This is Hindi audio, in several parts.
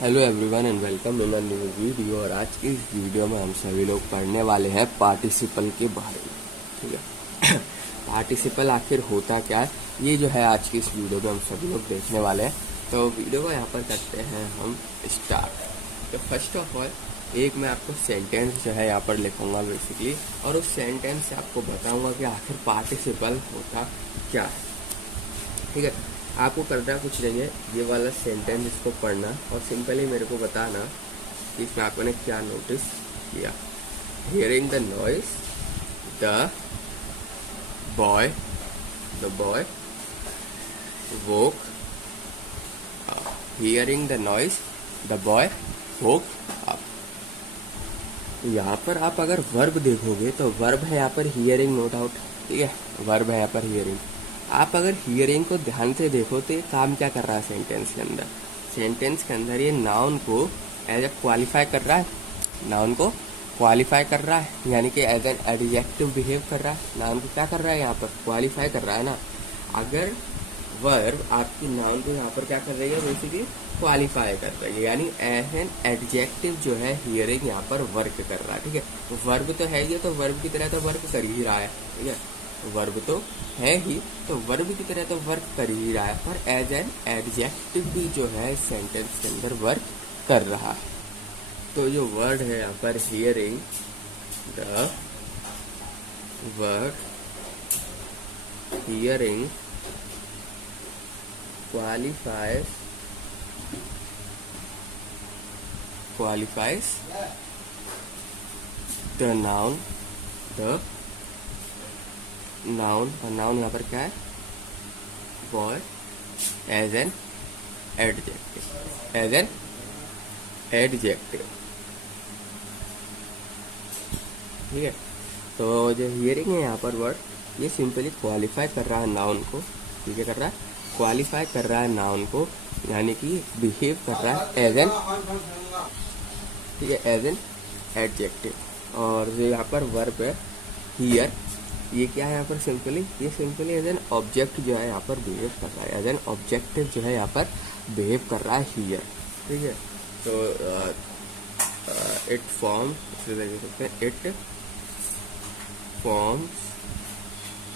Hello everyone and welcome in a new video. और आज की इस वीडियो में हम सभी लोग पढ़ने वाले हैं पार्टिसिपल के बारे में। ठीक है। पार्टिसिपल आखिर होता क्या है, ये जो है आज की इस वीडियो में हम सभी लोग देखने वाले हैं। तो वीडियो को यहाँ पर करते हैं हम स्टार्ट। तो फर्स्ट ऑफ ऑल एक मैं आपको सेंटेंस जो है यहाँ पर लिखूंगा बेसिकली, और उस सेंटेंस से आपको बताऊंगा कि आखिर पार्टिसिपल होता क्या है। ठीक है। आपको करना कुछ नहीं है, ये वाला सेंटेंस इसको पढ़ना और सिंपली मेरे को बताना कि इसमें आपने क्या नोटिस किया। Hearing the noise the boy woke up. Hearing the noise the boy woke up. यहाँ पर आप अगर वर्ब देखोगे तो वर्ब है यहाँ पर हियरिंग, नो डाउट। ठीक है, वर्ब है यहाँ पर हियरिंग। आप अगर हियरिंग को ध्यान से देखो तो ये काम क्या कर रहा है सेंटेंस के अंदर। सेंटेंस के अंदर ये नाउन को एज ए क्वालिफाई कर रहा है, नाउन को क्वालिफाई कर रहा है, यानी कि एज एन एडजेक्टिव बिहेव कर रहा है। नाउन को क्या कर रहा है यहाँ पर, क्वालिफाई कर रहा है ना। अगर वर्ब आपकी नाउन को यहाँ पर क्या कर रही है, बेसिकली क्वालिफाई कर रही है, यानी एज एन एडजेक्टिव जो है हियरिंग यहाँ पर वर्क कर रहा है। ठीक है, तो वर्ब तो है ही, तो वर्ब की तरह तो वर्क कर ही रहा है। ठीक है, वर्ब तो है ही, तो वर्ब की तरह तो वर्क कर ही रहा है, पर एज एन एडजेक्टिव भी जो है सेंटेंस के अंदर वर्क कर रहा है। तो जो वर्ड है यहाँ पर hearing, the word hearing qualifies the noun, the noun, और नाउन यहाँ पर क्या है, boy, as an adjective, as an adjective. ठीक है, तो जो हियरिंग है यहाँ पर वर्ड, ये सिंपली क्वालिफाई कर रहा है नाउन को। ठीक है, कर रहा है, क्वालिफाई कर रहा है नाउन को, यानी कि बिहेव कर रहा है एज एन, ठीक है, एज एन एडजेक्टिव। और जो यहाँ पर वर्ब है हियर, ये क्या है यहाँ पर, सिंपली ये सिंपली एज एन ऑब्जेक्ट जो है यहाँ पर बिहेव कर रहा है, एज एन ऑब्जेक्टिव जो है यहाँ पर बिहेव कर रहा है हियर। ठीक है, तो it form,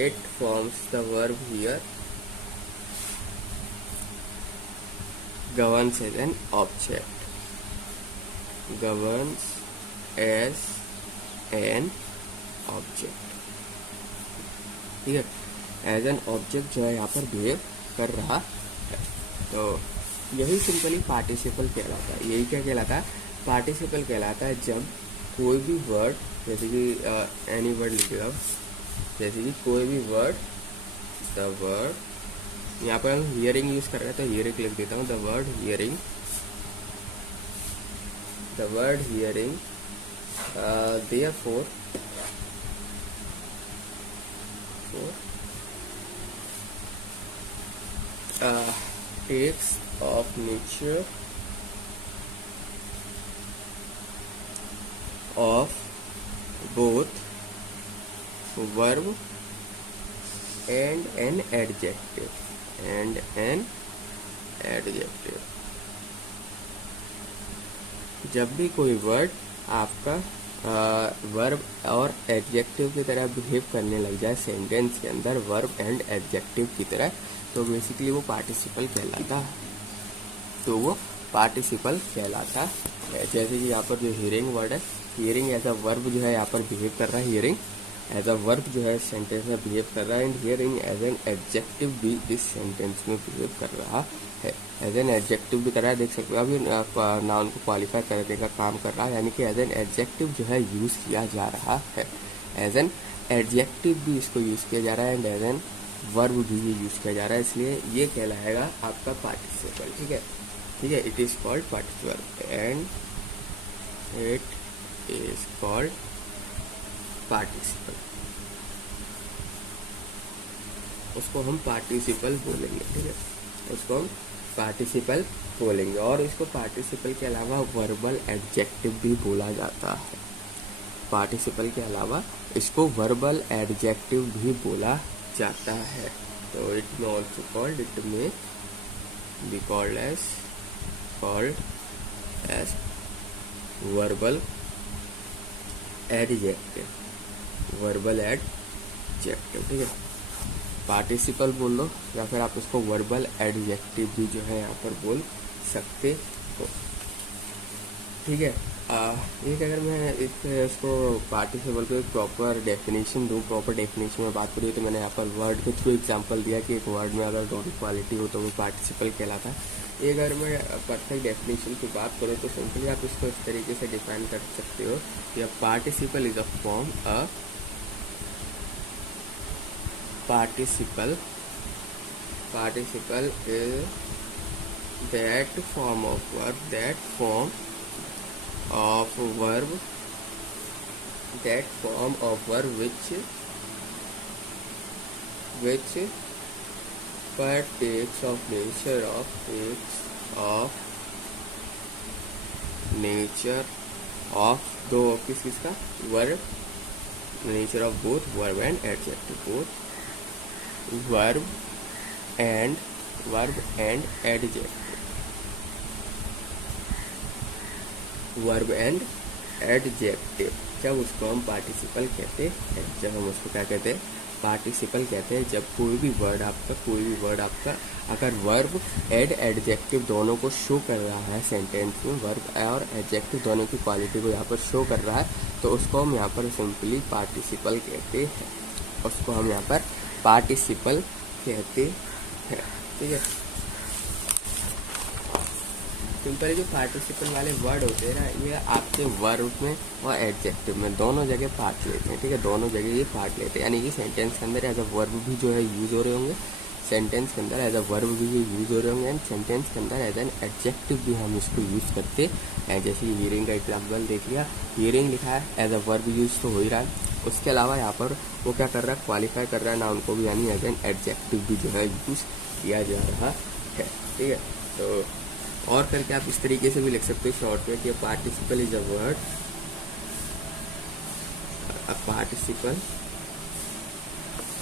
it forms the verb here, governs as an object, governs as an object। ठीक है, एज एन ऑब्जेक्ट जो है यहाँ पर बिहेव कर रहा है। तो यही सिंपली पार्टिसिपल कहलाता है। यही क्या कहलाता है, पार्टिसिपल कहलाता है जब कोई भी वर्ड, जैसे कि एनी वर्ड लिखेगा, जैसे कि कोई भी वर्ड, द वर्ड, यहाँ पर हम हियरिंग यूज कर रहे हैं तो हियरिंग लिख देता हूँ, the word hearing, the word hearing, therefore takes of nature of both verb and an adjective, and an adjective। जब भी कोई वर्ड आपका वर्ब और एडजेक्टिव की तरह बिहेव करने लग जाए सेंटेंस के अंदर, वर्ब एंड एडजेक्टिव की तरह, तो बेसिकली वो पार्टिसिपल कहलाता है। तो वो पार्टिसिपल कहलाता है। जैसे कि यहाँ पर जो हियरिंग वर्ड है, हियरिंग एज अ वर्ब जो है यहाँ पर बिहेव कर रहा है, हियरिंग एज अ वर्ब जो है सेंटेंस में बिहेव कर रहा है, and hearing as an adjective भी इस सेंटेंस में बिहेव कर रहा है। एज एन एडजेक्टिव भी कर रहा है, देख सकते हो अभी नाउन को क्वालिफाई करने का काम कर रहा है, यानी कि एज एन एडजेक्टिव जो है यूज़ किया जा रहा है। एज एन एडजेक्टिव भी इसको यूज़ किया जा रहा है, एंड एज एन वर्ब भी ये यूज़ किया जा रहा है, इसलिए ये कहलाएगा आपका पार्टिसिपल। ठीक है, ठीक है, it is called participle, and it is called participle. उसको हम पार्टिसिपल बोलेंगे। ठीक है, उसको हम पार्टिसिपल बोलेंगे, और इसको पार्टिसिपल के अलावा वर्बल एडजेक्टिव भी बोला जाता है। पार्टिसिपल के अलावा इसको वर्बल एडजेक्टिव भी बोला जाता है। तो it may also called, it may be called as called as verbal adjective, verbal adjective, ठीक है। पार्टिसिपल बोल दो या फिर आप उसको वर्बल एडजेक्टिव भी जो है यहाँ पर बोल सकते हो, ठीक है। एक अगर मैं इसको पार्टिसिपल को एक प्रॉपर डेफिनेशन दूँ, प्रॉपर डेफिनेशन में बात करूँ तो मैंने यहाँ पर वर्ड के थ्रू एग्जांपल दिया कि एक वर्ड में अगर दोनों क्वालिटी हो तो वो पार्टिसिपल कहलाता है। एक अगर मैं परफेक्ट डेफिनेशन की बात करूँ तो सिंपली आप इसको इस तरीके से डिफाइन कर सकते हो कि participle is a form, participle is that form of verb, that form of verb which partakes of nature of दो किसका verb, nature of both verb and adjective, both verb and adjective, verb and adjective, जब उसको हम पार्टिसिपल कहते हैं। जब हम उसको क्या कहते हैं, पार्टिसिपल कहते हैं। जब कोई भी वर्ड आपका अगर वर्ब एड एडजेक्टिव दोनों को शो कर रहा है सेंटेंस में, वर्ब और एडजेक्टिव दोनों की क्वालिटी को यहाँ पर शो कर रहा है, तो उसको हम यहाँ पर सिंपली पार्टिसिपल कहते हैं, उसको हम यहाँ पर पार्टिसिपल कहते हैं, ठीक है। सिंपली जो पार्टिसिपल वाले वर्ड होते हैं ना, ये आपके वर्ब में और एडजेक्टिव में दोनों जगह पार्ट लेते हैं, ठीक है। दोनों जगह ये पार्ट लेते हैं, यानी कि सेंटेंस के अंदर एज अ वर्ब भी जो है यूज़ हो रहे होंगे, सेंटेंस के अंदर एज अ वर्ब भी यूज़ हो रहे होंगे, एंड सेंटेंस के अंदर एज एन एडजेक्टिव भी हम इसको यूज़ करते हैं। जैसे हियरिंग का एग्जाम्पल देख लिया, हियरिंग लिखा है, एज अ वर्ब यूज़ तो हो ही रहा है, उसके अलावा यहाँ पर वो क्या कर रहा है, क्वालिफाई कर रहा है नाउन को भी, यानी एज एन एडजेक्टिव भी जो है यूज़ किया जा रहा है, ठीक है। तो और करके आप इस तरीके से भी लिख सकते हो शॉर्ट में कि participle is a word, participle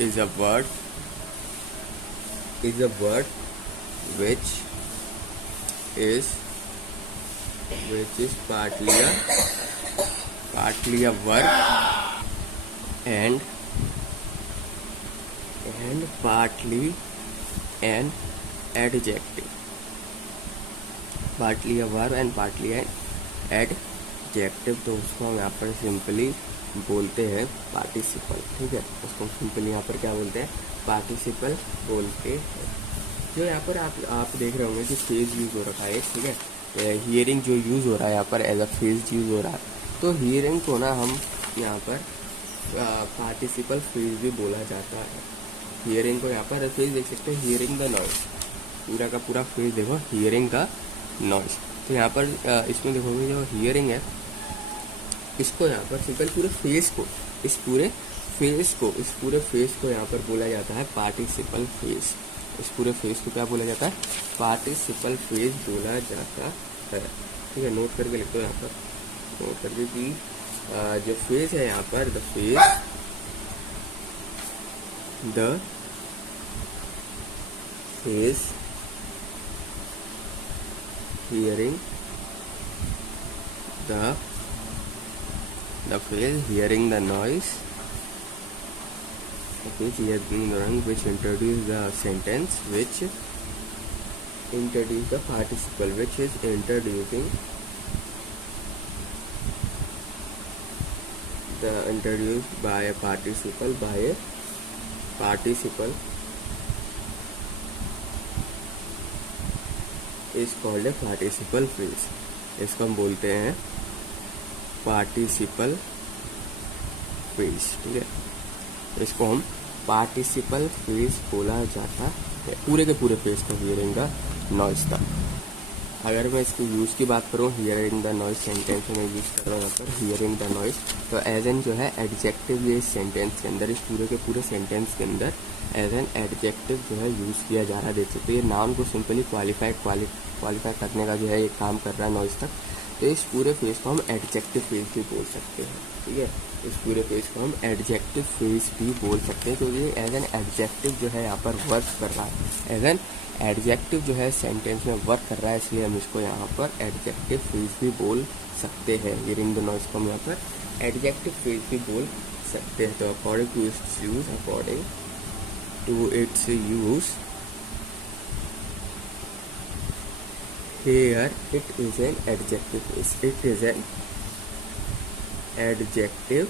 is a word which is partly a verb and partly an adjective, partly a verb and partly an adjective। तो उसको हम यहाँ पर सिंपली बोलते हैं पार्टिसिपल, ठीक है। उसको सिंपली यहाँ पर क्या बोलते हैं, पार्टिसिपल बोलते हैं। जो यहाँ पर आप देख रहे होंगे कि फेज यूज़ हो रखा है, ठीक है। हियरिंग जो यूज़ हो रहा है यहाँ पर एज अ फेज यूज़ हो रहा है, तो हियरिंग को ना हम यहाँ पर पार्टिसिपल फेज भी बोला जाता है। हियरिंग को यहाँ पर फेज देख सकते हैं, हियरिंग द नॉइस, पूरा का पूरा फेज देखो, हियरिंग द नॉइस। तो यहाँ पर इसमें देखोगे जो हियरिंग है, इसको यहाँ पर सिंपल पूरे फेज को, इस पूरे फेज को यहाँ पर बोला जाता है पार्टिसिपल फेज। इस पूरे फेज को क्या बोला जाता है, पार्टिसिपल फेज बोला जाता है, ठीक है। नोट करके लिखो यहाँ पर, नोट करके कि जो फेज है यहाँ पर, the phase hearing the phrase hearing the noise, which introduce the sentence, which introduce the participle, which is introducing the introduced by a participle is called a participle phrase। इसको हम बोलते हैं पार्टिसिपल फ्रेज, ठीक है। इसको हम पार्टिसिपल फ्रेज बोला जाता है, पूरे के पूरे फ्रेज को, हियरिंग द नॉइस तक। अगर मैं इसके यूज़ की बात करूँ, हियरिंग द नॉइस सेंटेंस में यूज़ कर रहा हूँ यहाँ पर हियरिंग द नॉइस, तो एज एन जो है एडजेक्टिव ये इस सेंटेंस के अंदर, इस पूरे के पूरे सेंटेंस के अंदर एज एन एडजेक्टिव जो है यूज़ किया जा रहा है। देख सकते हो ये नाउन को सिंपली क्वालिफाई करने का जो है ये काम कर रहा है नॉइस तक। तो इस पूरे फेज को हम एडजेक्टिव फेज भी बोल सकते हैं, ठीक है। इस पूरे फेज को हम एडजेक्टिव फेज भी बोल सकते हैं, क्योंकि एज एन एडजेक्टिव जो है यहाँ पर वर्क कर रहा है, एज एन एडजेक्टिव जो है सेंटेंस में वर्क कर रहा है, इसलिए हम इसको यहाँ पर एडजेक्टिव फ्रेज भी बोल सकते हैं। हियरिंग द नॉइज को हम यहाँ पर एडजेक्टिव फ्रेज भी बोल सकते हैं। तो according to its use here it is an adjective phrase, it is an adjective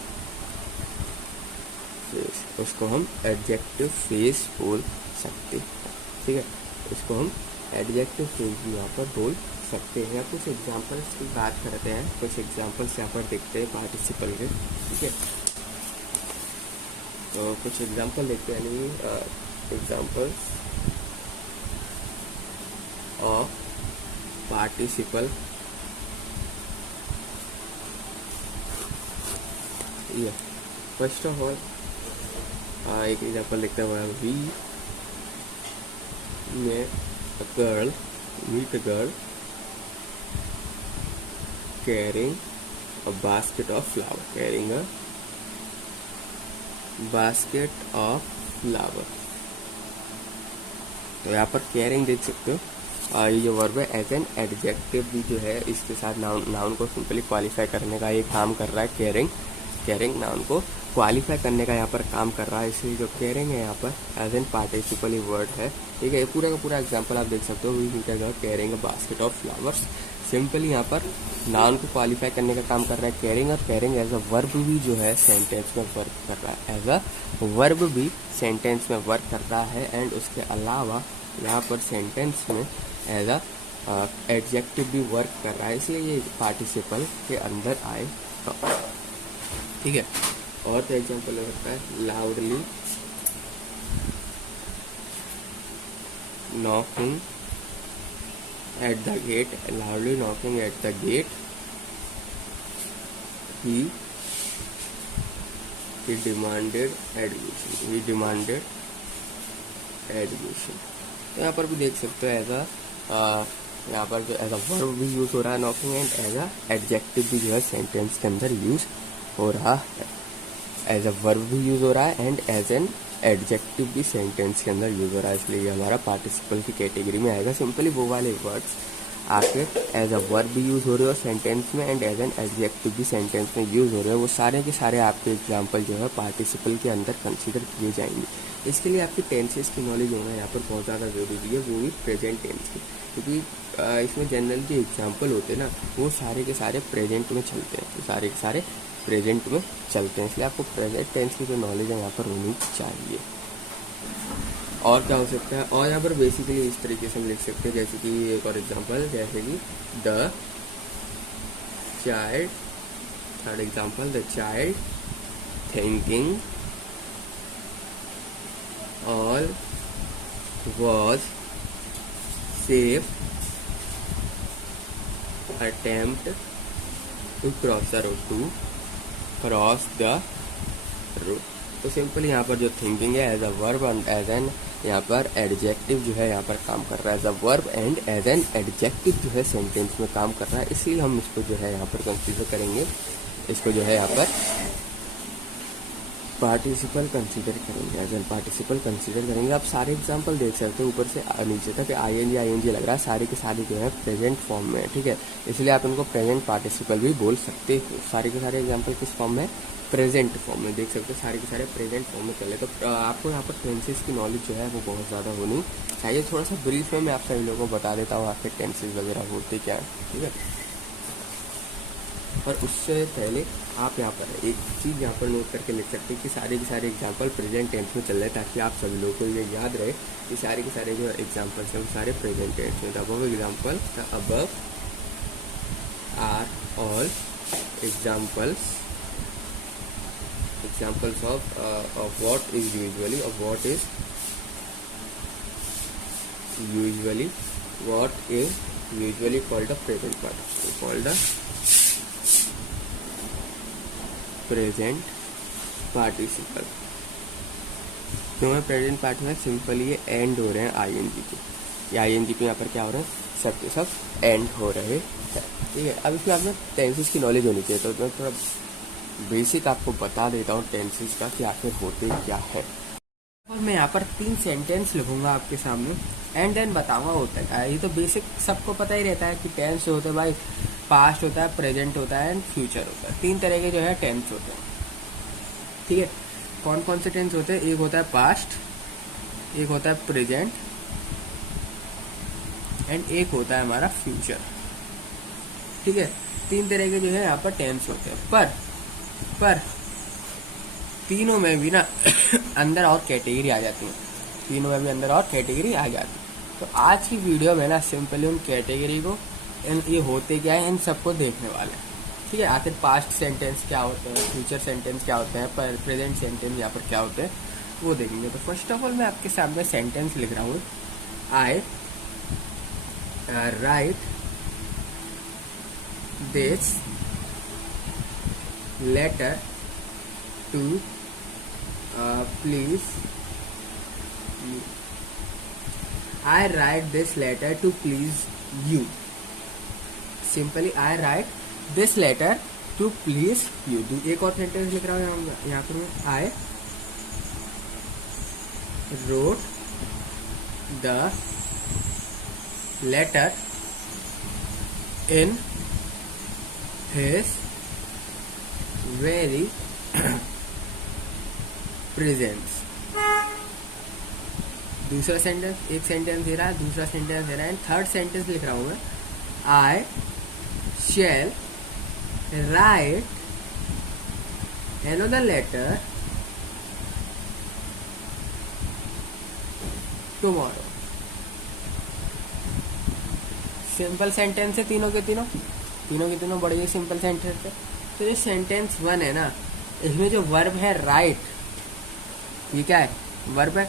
phrase, उसको हम एडजेक्टिव फ्रेज बोल सकते हैं। ठीक है, इसको हम एडजेक्टिव फ्रेज भी यहाँ पर बोल सकते हैं। कुछ एग्जांपल्स की बात करते हैं, कुछ एग्जांपल्स यहाँ पर देखते हैं पार्टिसिपल के। ठीक है, तो कुछ एग्जांपल देखते हैं, यानी एग्जांपल्स ऑफ पार्टिसिपल। ये फर्स्ट ऑफ ऑल एक एग्जांपल देखते हैं, we meet a girl carrying a basket of flower, तो यहाँ पर कैरिंग देख सकते हो। ये जो वर्ब है एज एन एडजेक्टिव भी जो है इसके साथ नाउन को सिंपली क्वालिफाई करने का ये काम कर रहा है। कैरिंग नाउन को क्वालिफाई करने का यहाँ पर काम कर रहा है, इसलिए जो कैरिंग है यहाँ पर एज एन पार्टिसिपल वर्ड है। ठीक है, ये पूरा का पूरा एग्जांपल आप देख सकते हो, we meet a girl carrying a basket of flowers. Simply यहाँ पर नाउन को क्वालिफाई करने का काम कर रहा है कैरिंग, और कैरिंग एज अ वर्ब भी जो है सेंटेंस में वर्क कर रहा है, एज अ वर्ब भी सेंटेंस में वर्क कर रहा है। एंड उसके अलावा यहाँ पर सेंटेंस में एज अ एडजेक्टिव भी वर्क कर रहा है, इसलिए ये पार्टिसिपल के अंदर आए। ठीक है, और तो एग्जाम्पल हो सकता है loudly knocking at the gate, loudly knocking at the gate, he demanded admission, तो यहाँ पर भी देख सकते हो एज अ यहाँ पर जो एज अ वर्ब भी यूज हो रहा है knocking, and as a adjective भी जो है सेंटेंस के अंदर यूज हो रहा है। एज अ वर्ब भी यूज हो रहा है एंड एज एन एडजेक्टिव भी सेंटेंस के अंदर यूज हो रहा है, इसलिए ये हमारा पार्टिसिपल की कैटेगरी में आएगा। सिंपली वो वाले वर्ड्स आपके एज अ वर्ब भी यूज हो रहे हो सेंटेंस में एंड एज एन एडजेक्टिव भी सेंटेंस में यूज हो रहे हैं, वो सारे के सारे आपके एग्जाम्पल जो है पार्टिसिपल के अंदर कंसिडर किए जाएंगे। इसके लिए आपकी टेंसेस की नॉलेज होना यहाँ पर बहुत ज़्यादा ज़रूरी है, वो भी प्रेजेंट टेंस की, क्योंकि इसमें जनरल जो एग्जाम्पल होते हैं ना वो सारे के सारे प्रेजेंट में चलते हैं, तो सारे के सारे प्रेजेंट में चलते हैं, इसलिए आपको प्रेजेंट टेंस की जो नॉलेज है यहाँ पर होनी चाहिए। और क्या हो सकता है, और यहाँ पर बेसिकली इस तरीके से हम लिख सकते हैं, जैसे कि एक और एग्जांपल, जैसे कि the child, third example, the child thinking all was safe attempt to cross the road. तो सिंपली यहाँ पर जो थिंकिंग है as a verb and as an यहाँ पर एडजेक्टिव जो है यहाँ पर काम कर रहा है, as a verb and as an adjective जो है सेंटेंस में काम कर रहा है, इसलिए हम इसको जो है यहाँ पर कंसीडर करेंगे, इसको जो है यहाँ पर पार्टिसिपल कंसीडर करेंगे, एज एन पार्टिसिपल कंसीडर करेंगे। आप सारे एग्जांपल देख सकते हो, ऊपर से नीचे तक आईएनजी लग रहा है, सारे के सारे जो है प्रेजेंट फॉर्म में है। ठीक है, इसलिए आप इनको प्रेजेंट पार्टिसिपल भी बोल सकते हो। सारे के सारे एग्जांपल किस फॉर्म में, प्रेजेंट फॉर्म में, देख सकते हो सारे के सारे प्रेजेंट फॉर्म में चले। तो आपको यहाँ पर टेंसेस की नॉलेज जो है वो बहुत ज़्यादा होनी चाहिए। थोड़ा सा ब्रीफ में मैं आप सभी लोगों को बता देता हूँ आपके टेंसेस वगैरह होते क्या है। ठीक है, और उससे पहले आप यहाँ पर एक चीज़ यहाँ पर नोट करके लिख सकते हैं कि सारे के सारे एग्जाम्पल प्रेजेंट टेंस में चल रहे हैं, ताकि आप सभी लोगों को ये याद रहे कि सारे के सारे जो एग्जाम्पल्स हैं वो सारे प्रेजेंट टेंस में। The above example, the above are all examples of what is usually called the present participle, क्यों है प्रेजेंट पार्टिसिपल, सिंपली ये एंड हो रहे हैं आईएनजी के, ये आईएनजी पे यहाँ पर क्या हो रहा है, सब के सब एंड हो रहे हैं। ठीक है, अब इसमें आपको टेंसेस की नॉलेज होनी चाहिए, तो मैं थोड़ा बेसिक आपको बता देता हूँ टेंसेस का कि आखिर होते क्या है। और मैं यहाँ पर 3 सेंटेंस लिखूंगा आपके सामने एंड देन बताऊंगा होता है क्या। ये तो बेसिक सबको पता ही रहता है कि टेंस होते हैं भाई, पास्ट होता है, प्रेजेंट होता है एंड फ्यूचर होता है। 3 तरह के जो है टेंस होते हैं, ठीक है। कौन कौन से टेंस होते हैं? एक होता है पास्ट, एक होता है प्रेजेंट एंड एक होता है हमारा फ्यूचर, ठीक है। 3 तरह के जो है यहाँ पर टेंस होते हैं, पर तीनों में भी ना अंदर और कैटेगरी आ जाती है, तीनों में भी अंदर और कैटेगरी आ जाती है। तो आज की वीडियो में ना सिंपली उन कैटेगरी को, ये होते क्या है, इन सबको देखने वाले हैं, ठीक है। आखिर पास्ट सेंटेंस क्या होते हैं, फ्यूचर सेंटेंस क्या होते हैं, पर प्रेजेंट सेंटेंस यहाँ पर क्या होते हैं, वो देखेंगे। तो फर्स्ट ऑफ ऑल मैं आपके सामने सेंटेंस लिख रहा हूँ। I write this letter to please, I write this letter to please you. Simply I write this letter to please you. एक और सेंटेंस लिख रहा हूँ यहाँ पर मैं। I wrote the letter in his very presence. दूसरा सेंटेंस, एक सेंटेंस दे रहा है, दूसरा सेंटेंस दे रहा है, थर्ड सेंटेंस लिख रहा हूं मैं। I shall write another letter tomorrow. Simple sentence है तीनों के तीनों बड़े ही सिंपल सेंटेंस है। तो ये सेंटेंस 1 है ना, इसमें जो वर्ब है राइट, ये क्या है? वर्ब है।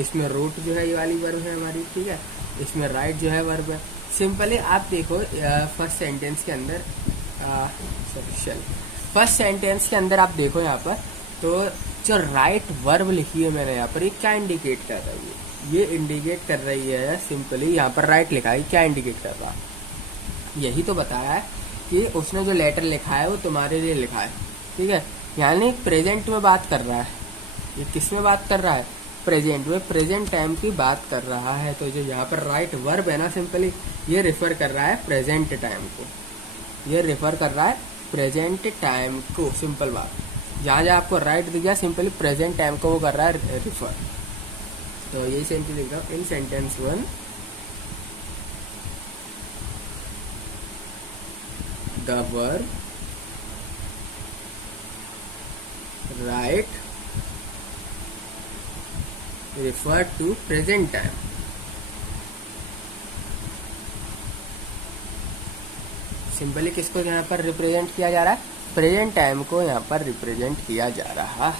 इसमें रोट जो है ये वाली वर्ब है हमारी, ठीक है। इसमें राइट जो है वर्ब है। सिंपली आप देखो फर्स्ट सेंटेंस के अंदर, फर्स्ट सेंटेंस के अंदर आप देखो यहाँ पर, तो जो राइट वर्ब लिखी है मैंने यहाँ पर, ये क्या इंडिकेट कर रही है? ये इंडिकेट कर रही है सिंपली, यहाँ पर राइट लिखा है, क्या इंडिकेट कर रहा है? यही तो बताया है कि उसने जो लेटर लिखा है वो तुम्हारे लिए लिखा है, ठीक है। यानी प्रेजेंट में बात कर रहा है। ये किस में बात कर रहा है? प्रेजेंट में, प्रेजेंट टाइम की बात कर रहा है। तो जो यहाँ पर राइट वर्ब है ना, सिंपली ये रिफर कर रहा है प्रेजेंट टाइम को, ये रिफर कर रहा है प्रेजेंट टाइम को। सिंपल बात, जहाँ जहाँ आपको राइट दिख गया, सिंपली प्रेजेंट टाइम को वो कर रहा है रिफर। तो ये सेंटेंस लिख रहा हूँ। In sentence 1 the verb write refer to present time. Simply किसको यहाँ पर रिप्रेजेंट किया जा रहा है? प्रेजेंट टाइम को यहाँ पर रिप्रेजेंट किया जा रहा है।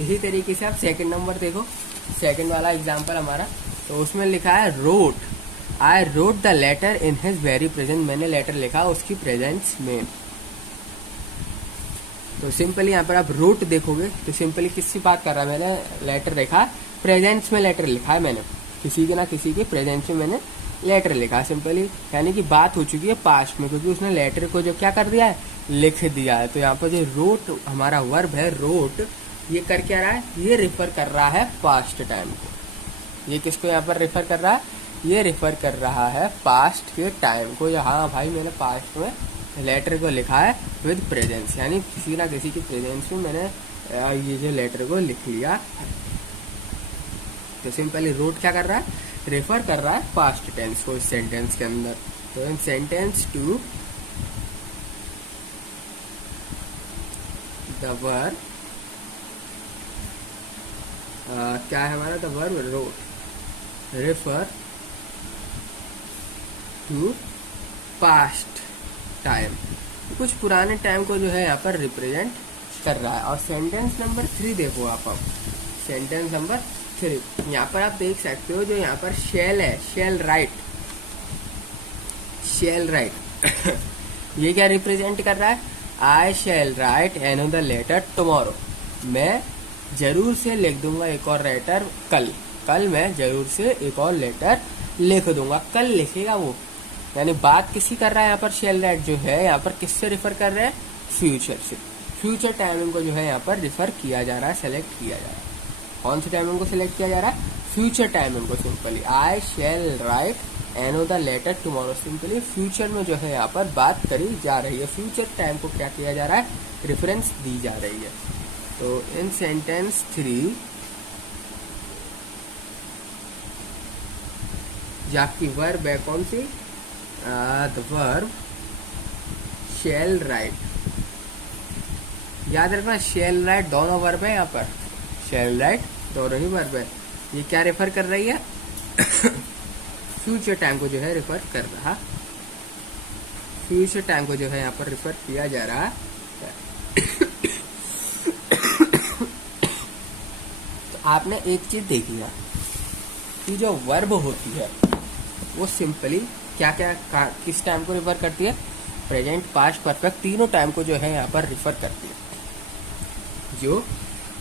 इसी तरीके से आप सेकंड नंबर देखो, सेकंड वाला एग्जांपल हमारा, तो उसमें लिखा है wrote, I wrote the letter in his very present. मैंने लेटर लिखा उसकी प्रेजेंस में। तो सिंपली यहाँ पर आप रोट देखोगे तो सिंपली किसकी बात कर रहा है? मैंने लेटर लिखा, प्रेजेंस में लेटर लिखा है मैंने, किसी के ना किसी के प्रेजेंस में मैंने लेटर लिखा है सिंपली। यानी कि बात हो चुकी है पास्ट में, क्योंकि उसने लेटर को जो क्या कर दिया है, लिख दिया है। तो यहाँ पर जो रोट हमारा वर्ब है रोट, ये कर क्या रहा है? ये रिफर कर रहा है पास्ट टाइम को। ये किसको यहाँ पर रिफर कर रहा है? ये रिफर कर रहा है पास्ट के टाइम को। हाँ भाई मैंने पास्ट में लेटर को लिखा है विद प्रेजेंस, यानी किसी ना किसी की प्रेजेंस में मैंने ये जो लेटर को लिख लिया। तो सिंपली रोट क्या कर रहा है? रेफर कर रहा है पास्ट टेंस को इस सेंटेंस के अंदर। तो इन सेंटेंस 2 द वर्ब क्या है हमारा? The verb wrote refer to past time, कुछ पुराने टाइम को जो है यहाँ पर रिप्रेजेंट कर रहा है। और सेंटेंस नंबर 3 देखो आप, अब सेंटेंस नंबर 3 यहाँ पर आप देख सकते हो, जो यहाँ पर शेल है, शेल राइट, शेल राइट ये क्या रिप्रेजेंट कर रहा है? I shall write another letter tomorrow. मैं जरूर से लिख दूंगा एक और लेटर कल, कल मैं जरूर से एक और लेटर लिख दूंगा। कल लिखेगा वो, यानी बात किसी कर रहा है यहाँ पर? शेल राइट जो है यहाँ पर किससे रिफर कर रहे हैं? फ्यूचर से। फ्यूचर टाइमिंग को जो है यहाँ पर रिफर किया जा रहा है, सेलेक्ट किया जा रहा है। कौन से टाइम को सिलेक्ट किया जा रहा है? फ्यूचर टाइम को। Simply I shall write an the letter tomorrow. Simply future में जो है यहाँ पर बात करी जा रही है, फ्यूचर टाइम को क्या किया जा रहा है? रेफरेंस दी जा रही है। तो इन सेंटेंस 3 जो आपकी वर्ब है कौन सी? The verb shall write. याद रखना शैल राइट दोनों वर्ब है यहाँ पर, शैल राइट दोनों ही वर्ब है। ये क्या रेफर कर रही है? फ्यूचर टाइम को जो है रेफर कर रहा, फ्यूचर टाइम को जो है यहाँ पर रेफर किया जा रहा है। तो आपने एक चीज देखी है कि जो वर्ब होती है वो सिंपली क्या क्या किस टाइम को रेफर करती है? प्रेजेंट, पास्ट, परफेक्ट तीनों टाइम को जो है यहाँ पर रेफर करती है। जो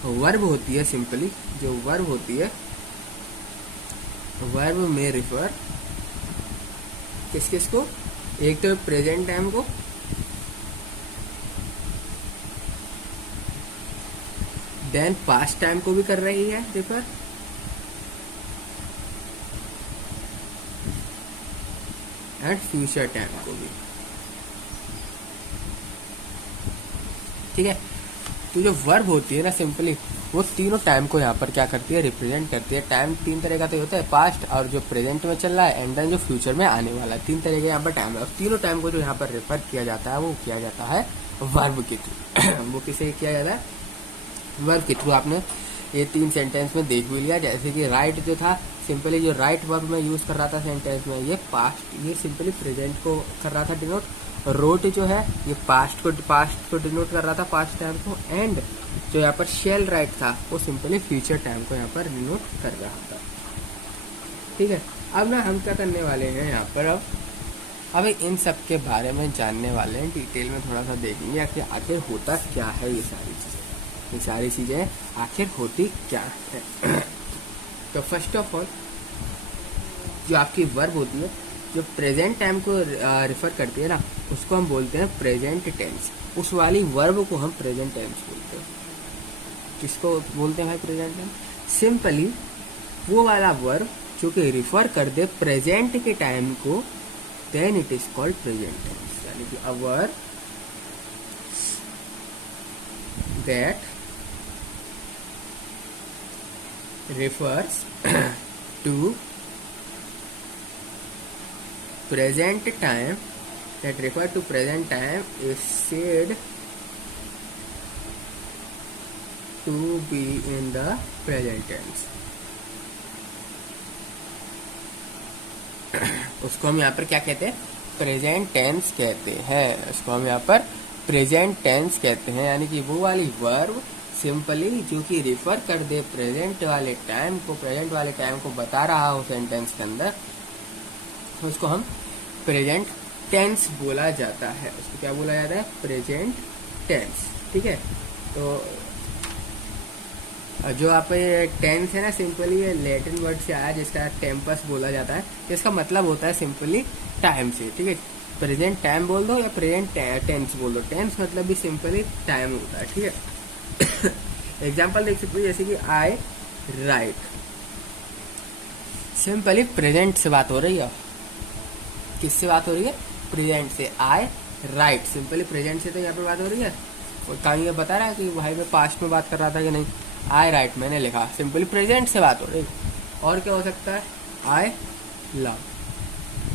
वर्ब होती है सिंपली, जो वर्ब होती है, वर्ब में रेफर किस किस को? एक तो प्रेजेंट टाइम को, देन पास्ट टाइम को भी कर रही है रेफर, एंड फ्यूचर टाइम को भी। ठीक है। तो जो वर्ब होती है ना सिंपली वो तीनों टाइम को यहाँ पर क्या करती है? रिप्रेजेंट करती है। टाइम 3 तरह का तो होता है, पास्ट और जो प्रेजेंट में चल रहा है, एंड देन जो फ्यूचर में आने वाला है। 3 तरह के यहाँ पर टाइम है। तीनों टाइम को जो यहाँ पर रेफर किया जाता है वो किया जाता है वर्ब के थ्रू। वो किसे किया जाता है? वर्ब के थ्रू। आपने ये 3 सेंटेंस में देख भी लिया। जैसे कि राइट जो था सिंपली जो राइट वर्ब में यूज कर रहा था सेंटेंस में, ये पास्ट, ये सिंपली प्रेजेंट को कर रहा था डिनोट। रोट जो है ये पास्ट को डिनोट कर रहा था, पास्ट टाइम को। एंड जो यहाँ पर शेल राइट था वो सिंपली फ्यूचर टाइम को यहाँ पर डिनोट कर रहा था। ठीक है। अब ना हम क्या करने वाले हैं यहाँ पर, अब इन सब के बारे में जानने वाले हैं, डिटेल में थोड़ा सा देखेंगे कि आखिर होता क्या है। ये सारी चीजें आखिर होती क्या है। तो फर्स्ट ऑफ ऑल जो आपकी वर्ब होती है, जो प्रेजेंट टाइम को रिफर करती है ना, उसको हम बोलते हैं प्रेजेंट टेंस। उस वाली वर्ब को हम प्रेजेंट टेंस बोलते हैं। किसको बोलते हैं भाई प्रेजेंट टेंस? सिंपली वो वाला वर्ब जो कि रिफर कर दे प्रेजेंट के टाइम को, then it is called present tense. यानी कि a verb that refers to present time, that refer to present time is said to be in the present tense। उसको हम यहाँ पर क्या कहते हैं? प्रेजेंट टेंस कहते हैं। उसको हम यहाँ पर प्रेजेंट टेंस कहते हैं। यानी कि वो वाली वर्ब सिंपली जो कि रिफर कर दे प्रेजेंट वाले टाइम को, प्रेजेंट वाले टाइम को बता रहा हो सेंटेंस के अंदर, तो उसको हम प्रेजेंट टेंस बोला जाता है। उसको क्या बोला जाता है? Present tense. ठीक है। तो जो आप ये टेंस है ना, सिंपली ये लैटिन वर्ड से आया जिसका टेम्पस बोला जाता है। इसका मतलब होता है सिंपली टाइम से। ठीक है। प्रेजेंट टाइम बोल दो या प्रेजेंट टेंस बोल दो, टेंस मतलब भी सिंपली टाइम होता है। ठीक है। एग्जाम्पल देख सकते हो, जैसे कि आई राइट, सिंपली प्रेजेंट से बात हो रही है। किससे बात हो रही है? प्रेजेंट से। आई राइट, सिंपली प्रेजेंट से तो यहाँ पे बात हो रही है। और कहीं ये बता रहा है कि भाई मैं पास्ट में बात कर रहा था कि नहीं? आई राइट मैंने लिखा, सिंपली प्रेजेंट से बात हो रही है। और क्या हो सकता है? I love.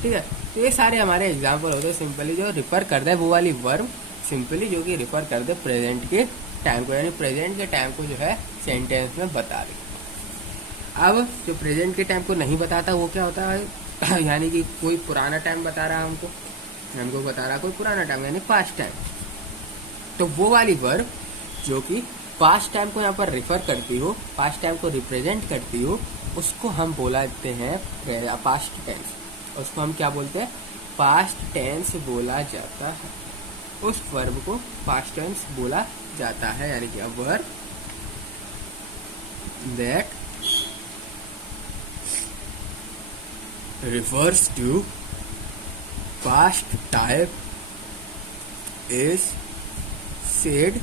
ठीक है। तो ये सारे हमारे एग्जाम्पल होते हैं सिंपली जो रिफर कर दे वो वाली वर्ब, सिंपली जो कि रिफर कर दे प्रेजेंट के टाइम को, यानी प्रेजेंट के टाइम को जो है सेंटेंस में बता दे। अब जो प्रेजेंट के टाइम को नहीं बताता वो क्या होता है? यानी कि कोई पुराना टाइम बता रहा है हमको बता रहा है कोई पुराना टाइम, यानी पास्ट टाइम। तो वो वाली वर्ब जो कि पास्ट टाइम को यहाँ पर रिफर करती हो, पास्ट टाइम को रिप्रेजेंट करती हो, उसको हम बोलते हैं पास्ट टेंस। उसको हम क्या बोलते हैं? पास्ट टेंस बोला जाता है। उस वर्ब को पास्ट टेंस बोला जाता है। यानी कि a verb that refers to past time is said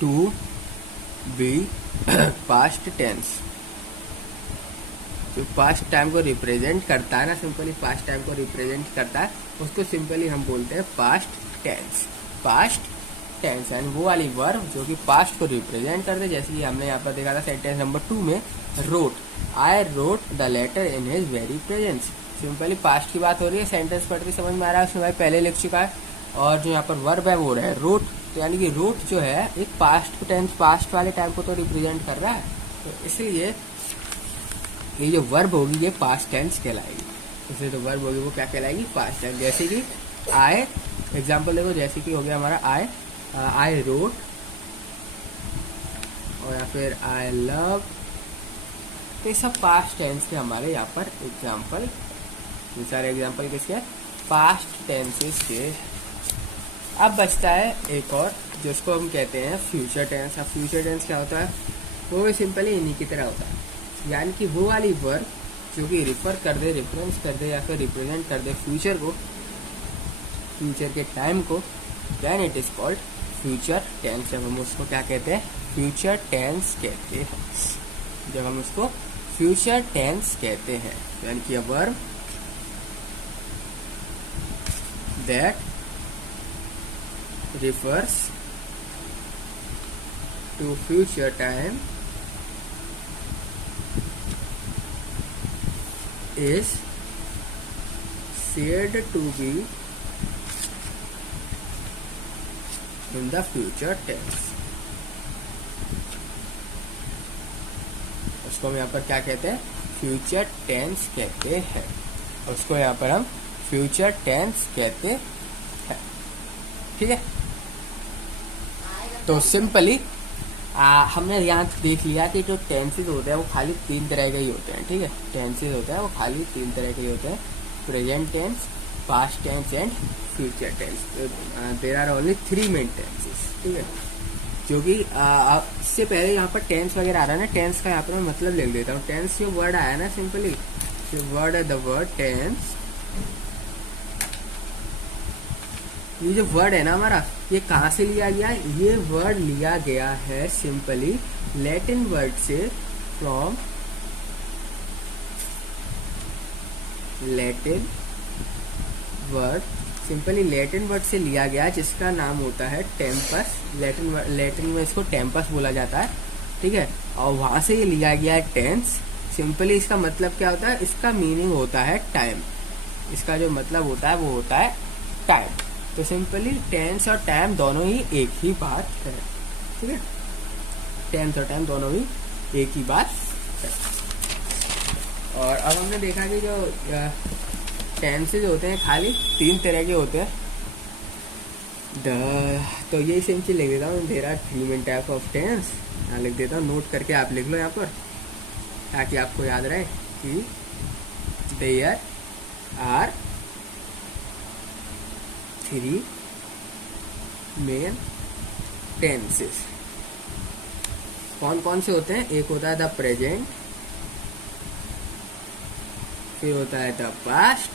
to be past tense. जो पास्ट टाइम को रिप्रेजेंट करता है ना, सिंपली पास्ट टाइम को रिप्रेजेंट करता है, उसको सिंपली हम बोलते हैं past tense. Past tense and वो वाली वर्ब जो कि पास्ट को रिप्रेजेंट करते हैं, जैसे कि हमने यहाँ पर देखा था सेंटेंस नंबर 2 में, wrote, I wrote the letter in his very presence. Simply past की बात हो रही है, सेंटेंस पढ़ के समझ में आ रहा है, उसमें भाई पहले लिख चुका है, और जो यहाँ पर वर्ब है वो रहा है रोट। तो यानी कि रोट जो है एक पास्ट टेंस, पास्ट वाले टाइम को तो रिप्रेजेंट कर रहा है, तो इसलिए ये जो वर्ब होगी ये पास्ट टेंस कहलाएगी। इसलिए तो वर्ब होगी वो क्या कहलाएगी, पास्ट टेंस। जैसे कि आई, एग्जाम्पल देखो, जैसे कि हो गया हमारा आई रोट, और या फिर आई लव, तो ये सब पास्ट टेंस के हमारे यहाँ पर एग्जाम्पल, ये सारे एग्जाम्पल किसके, पास्ट टेंसेस के। अब बचता है एक और, जिसको हम कहते हैं फ्यूचर टेंस। अब फ्यूचर टेंस क्या होता है, वो भी सिंपली इन्हीं की तरह होता है, यानी कि वो वाली वर्ब जो कि रिफर कर दे, रेफरेंस कर दे, या फिर रिप्रेजेंट कर दे फ्यूचर को, फ्यूचर के टाइम को, then it is called future tense. जब हम उसको क्या कहते हैं, फ्यूचर टेंस कहते हैं। जब हम उसको फ्यूचर टेंस कहते हैं, यानी कि a verb that refers to future time is said to be in the future tense। उसको हम यहाँ पर क्या कहते हैं, फ्यूचर टेंस कहते हैं। उसको यहाँ पर हम फ्यूचर टेंस कहते हैं, ठीक है। तो सिंपली हमने यहाँ देख लिया कि जो टेंसेज होते हैं वो खाली 3 तरह के ही होते हैं, ठीक है। टेंसेज होते हैं वो खाली 3 तरह के ही होते हैं, present tense, past tense and future tense. There are only 3 main tenses, ठीक है। जो कि इससे पहले यहाँ पर टेंस वगैरह आ रहा है ना, टेंस का यहाँ पर मैं मतलब लिख देता हूँ। टेंस जो वर्ड आया ना, सिंपली जो वर्ड है, द वर्ड टेंस, ये जो वर्ड है ना हमारा, ये कहाँ से लिया गया है, ये वर्ड लिया गया है सिंपली लैटिन वर्ड से, from Latin word, simply Latin word से लिया गया, जिसका नाम होता है टेम्पस। लैटिन में इसको टेम्पस बोला जाता है, ठीक है। और वहां से ये लिया गया है टेंस। सिंपली इसका मतलब क्या होता है, इसका मीनिंग होता है टाइम। इसका जो मतलब होता है वो होता है टाइम। तो सिंपली टेंस और टाइम दोनों ही एक ही बात है, ठीक है। टेंस और टाइम दोनों ही एक ही बात है। और अब हमने देखा कि जो टेंसेज होते हैं खाली 3 तरह के होते हैं। तो ये सिंपली लिख देता हूँ, there are 3 main type of tense. यहाँ लिख देता हूँ, नोट करके आप लिख लो यहाँ पर, ताकि आपको याद रहे कि देयर आर 3 मेन टेंसेस। कौन कौन से होते हैं, एक होता है द प्रेजेंट, फिर होता है द पास्ट,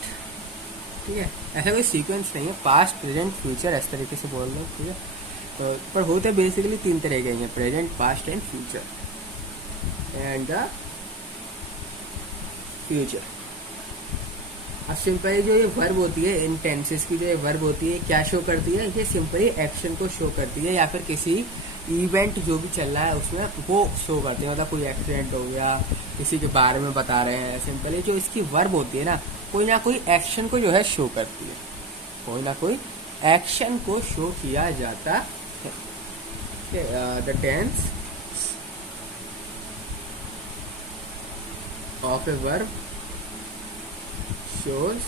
ठीक है। ऐसा कोई सीक्वेंस नहीं है, पास्ट प्रेजेंट फ्यूचर इस तरीके से बोल लो, ठीक है। तो पर होते बेसिकली 3 तरह के हैं, present, past and future. And the future, अब सिंपली जो ये वर्ब होती है, इन टेंसेस की जो ये वर्ब होती है, क्या शो करती है, ये सिंपली एक्शन को शो करती है, या फिर किसी इवेंट जो भी चल रहा है उसमें वो शो करती है। मतलब कोई एक्सीडेंट हो गया, किसी के बारे में बता रहे हैं, सिंपली जो इसकी वर्ब होती है ना कोई एक्शन को जो है शो करती है, कोई ना कोई एक्शन को शो किया जाता है। The tense of a verb shows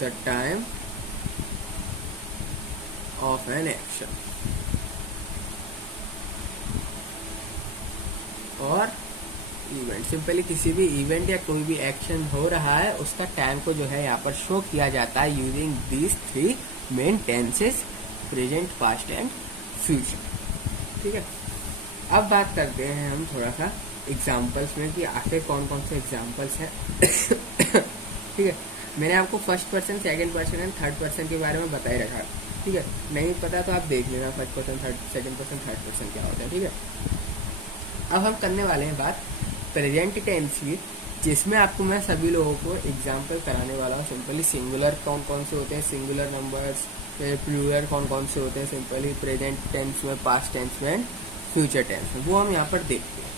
the time of an action। और इवेंट, सिंपली किसी भी इवेंट या कोई भी एक्शन हो रहा है उसका टाइम को जो है यहाँ पर शो किया जाता है using these 3 main tenses, present, past and future, ठीक है। अब बात करते हैं हम थोड़ा सा एग्जाम्पल्स में कि आखिर कौन कौन से एग्जाम्पल्स हैं, ठीक है। मैंने आपको first person, second person and third person के बारे में बताए रखा, ठीक है, नहीं पता तो आप देख लेना first person second person third person क्या होता है, ठीक है। अब हम करने वाले हैं बात प्रेजेंट टेंस की, जिसमें आपको मैं सभी लोगों को एग्जाम्पल कराने वाला हूँ। सिंपली सिंगुलर कौन कौन से होते हैं, सिंगुलर नंबर्स, प्लूरल कौन कौन से होते हैं सिंपली प्रेजेंट टेंस में, पास्ट टेंस में एंड फ्यूचर टेंस में, वो हम यहाँ पर देखते हैं।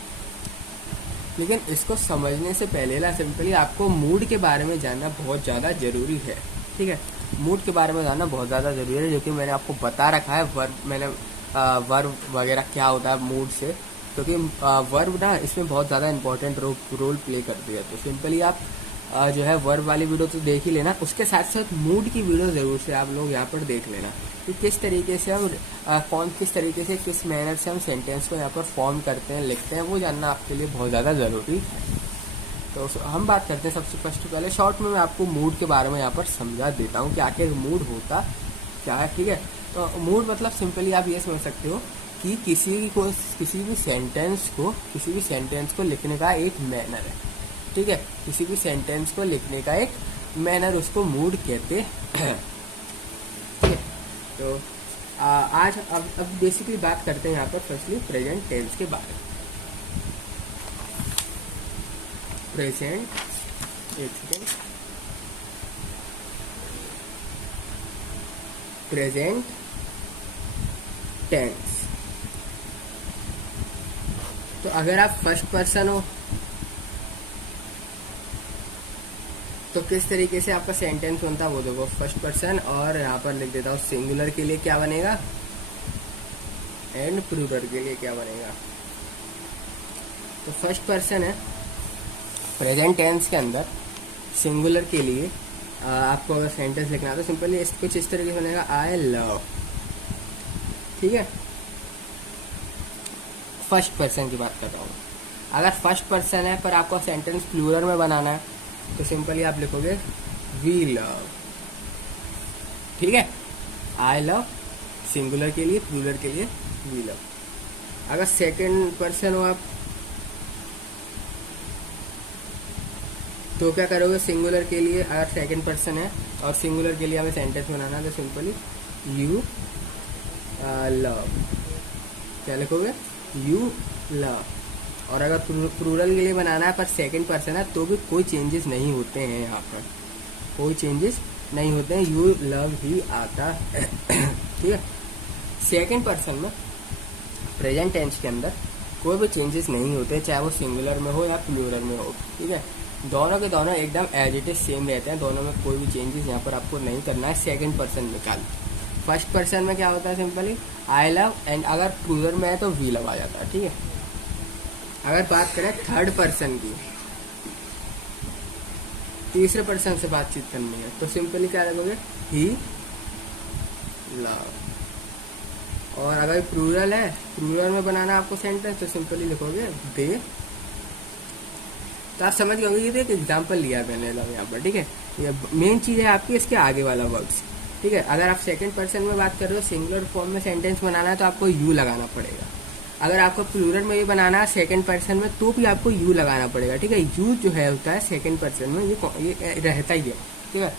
लेकिन इसको समझने से पहले ना सिंपली आपको मूड के बारे में जानना बहुत ज़्यादा ज़रूरी है, ठीक है। मूड के बारे में जानना बहुत ज़्यादा ज़रूरी है, जो कि मैंने आपको बता रखा है। वर्ब वगैरह क्या होता है मूड से, क्योंकि वर्ब ना इसमें बहुत ज़्यादा इंपॉर्टेंट रोल प्ले करती है। तो सिंपली आप जो है वर्ब वाली वीडियो तो देख ही लेना, उसके साथ साथ मूड की वीडियो ज़रूर से आप लोग यहाँ पर देख लेना कि किस तरीके से हम किस तरीके से किस मैनर से हम सेंटेंस को यहाँ पर फॉर्म करते हैं, लिखते हैं, वो जानना आपके लिए बहुत ज़्यादा ज़रूरी है। तो हम बात करते हैं सबसे फर्स्ट पहले शॉर्ट में मैं आपको मूड के बारे में यहाँ पर समझा देता हूँ कि आखिर मूड होता क्या है, ठीक है। तो मूड मतलब सिंपली आप ये समझ सकते हो कि किसी भी सेंटेंस को लिखने का एक मैनर है, ठीक है। किसी भी सेंटेंस को लिखने का एक मैनर, उसको मूड कहते हैं, ठीक है। तो आज अब बेसिकली बात करते हैं यहाँ पर फर्स्टली प्रेजेंट टेंस के बारे में। प्रेजेंट टेंस, तो अगर आप फर्स्ट पर्सन हो तो किस तरीके से आपका सेंटेंस बनता है वो देखो, फर्स्ट पर्सन, और यहाँ पर लिख देता हूँ सिंगुलर के लिए क्या बनेगा एंड प्लूरल के लिए क्या बनेगा। तो फर्स्ट पर्सन है प्रेजेंट टेंस के अंदर, सिंगुलर के लिए आपको अगर सेंटेंस लिखना है तो सिंपली कुछ इस तरीके से बनेगा, आई लव, ठीक है। फर्स्ट पर्सन की बात कर रहा हूँ। अगर फर्स्ट पर्सन है पर आपको सेंटेंस प्लूरल में बनाना है तो सिंपली आप लिखोगे वी लव, ठीक है। आई लव सिंगुलर के लिए, प्लूरल के लिए वी लव। अगर सेकंड पर्सन हो आप तो क्या करोगे, सिंगुलर के लिए अगर सेकंड पर्सन है और सिंगुलर के लिए हमें सेंटेंस बनाना है तो सिंपली यू लव, क्या लिखोगे यू लव। और अगर प्लूरल के लिए बनाना है पर सेकंड पर्सन है तो भी कोई चेंजेस नहीं होते हैं, यहाँ पर कोई चेंजेस नहीं होते हैं, यू लव ही आता है, ठीक है। सेकंड पर्सन में प्रेजेंट टेंस के अंदर कोई भी चेंजेस नहीं होते, चाहे वो सिंगुलर में हो या प्लूरल में हो, ठीक है। दोनों के दोनों एकदम एज इट इज सेम रहते हैं, दोनों में कोई भी चेंजेस यहाँ पर आपको नहीं करना है सेकंड पर्सन में। फर्स्ट पर्सन में क्या होता है सिंपली आई लव, एंड अगर प्लूरल में है तो वी लव आ जाता है, ठीक है। अगर बात करें थर्ड पर्सन की, तीसरे पर्सन से बातचीत करनी है तो सिंपली क्या लगोगे ही लव। और अगर प्लूरल है, प्लूरल में बनाना है आपको सेंटेंस तो सिंपली लिखोगे दे। तो आप समझ गए ये एक एग्जाम्पल लिया मैंने लव यहाँ पर, ठीक है। ये मेन चीज़ है आपकी इसके आगे वाला वर्ड्स, ठीक है। अगर आप सेकंड पर्सन में बात कर रहे हो, सिंगुलर फॉर्म में सेंटेंस बनाना है तो आपको यू लगाना पड़ेगा। अगर आपको प्लूरल में भी बनाना है सेकंड पर्सन में तो भी आपको यू लगाना पड़ेगा, ठीक है। यू जो है होता है सेकंड पर्सन में, ये रहता ही है, ठीक है।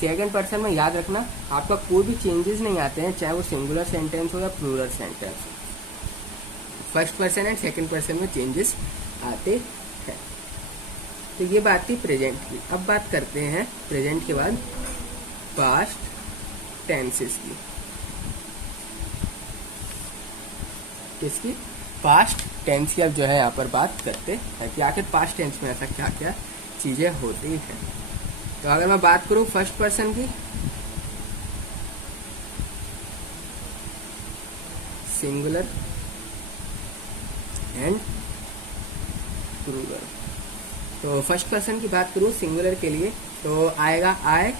सेकंड पर्सन में याद रखना आपका कोई भी चेंजेस नहीं आते हैं, चाहे वो सिंगुलर सेंटेंस हो या प्लूरल सेंटेंस हो। First person and second person में चेंजेस आते हैं। तो ये बात थी प्रेजेंट की। अब बात करते हैं प्रेजेंट के बाद पास्ट टेंसेस की। किसकी? पास्ट टेंस की अब जो है यहाँ पर बात करते हैं कि आखिर पास्ट टेंस में ऐसा क्या क्या चीजें होती हैं। तो अगर मैं बात करूं फर्स्ट पर्सन की, सिंगुलर एंड प्लूरल। तो फर्स्ट पर्सन की बात करूं सिंगुलर के लिए तो आएगा आई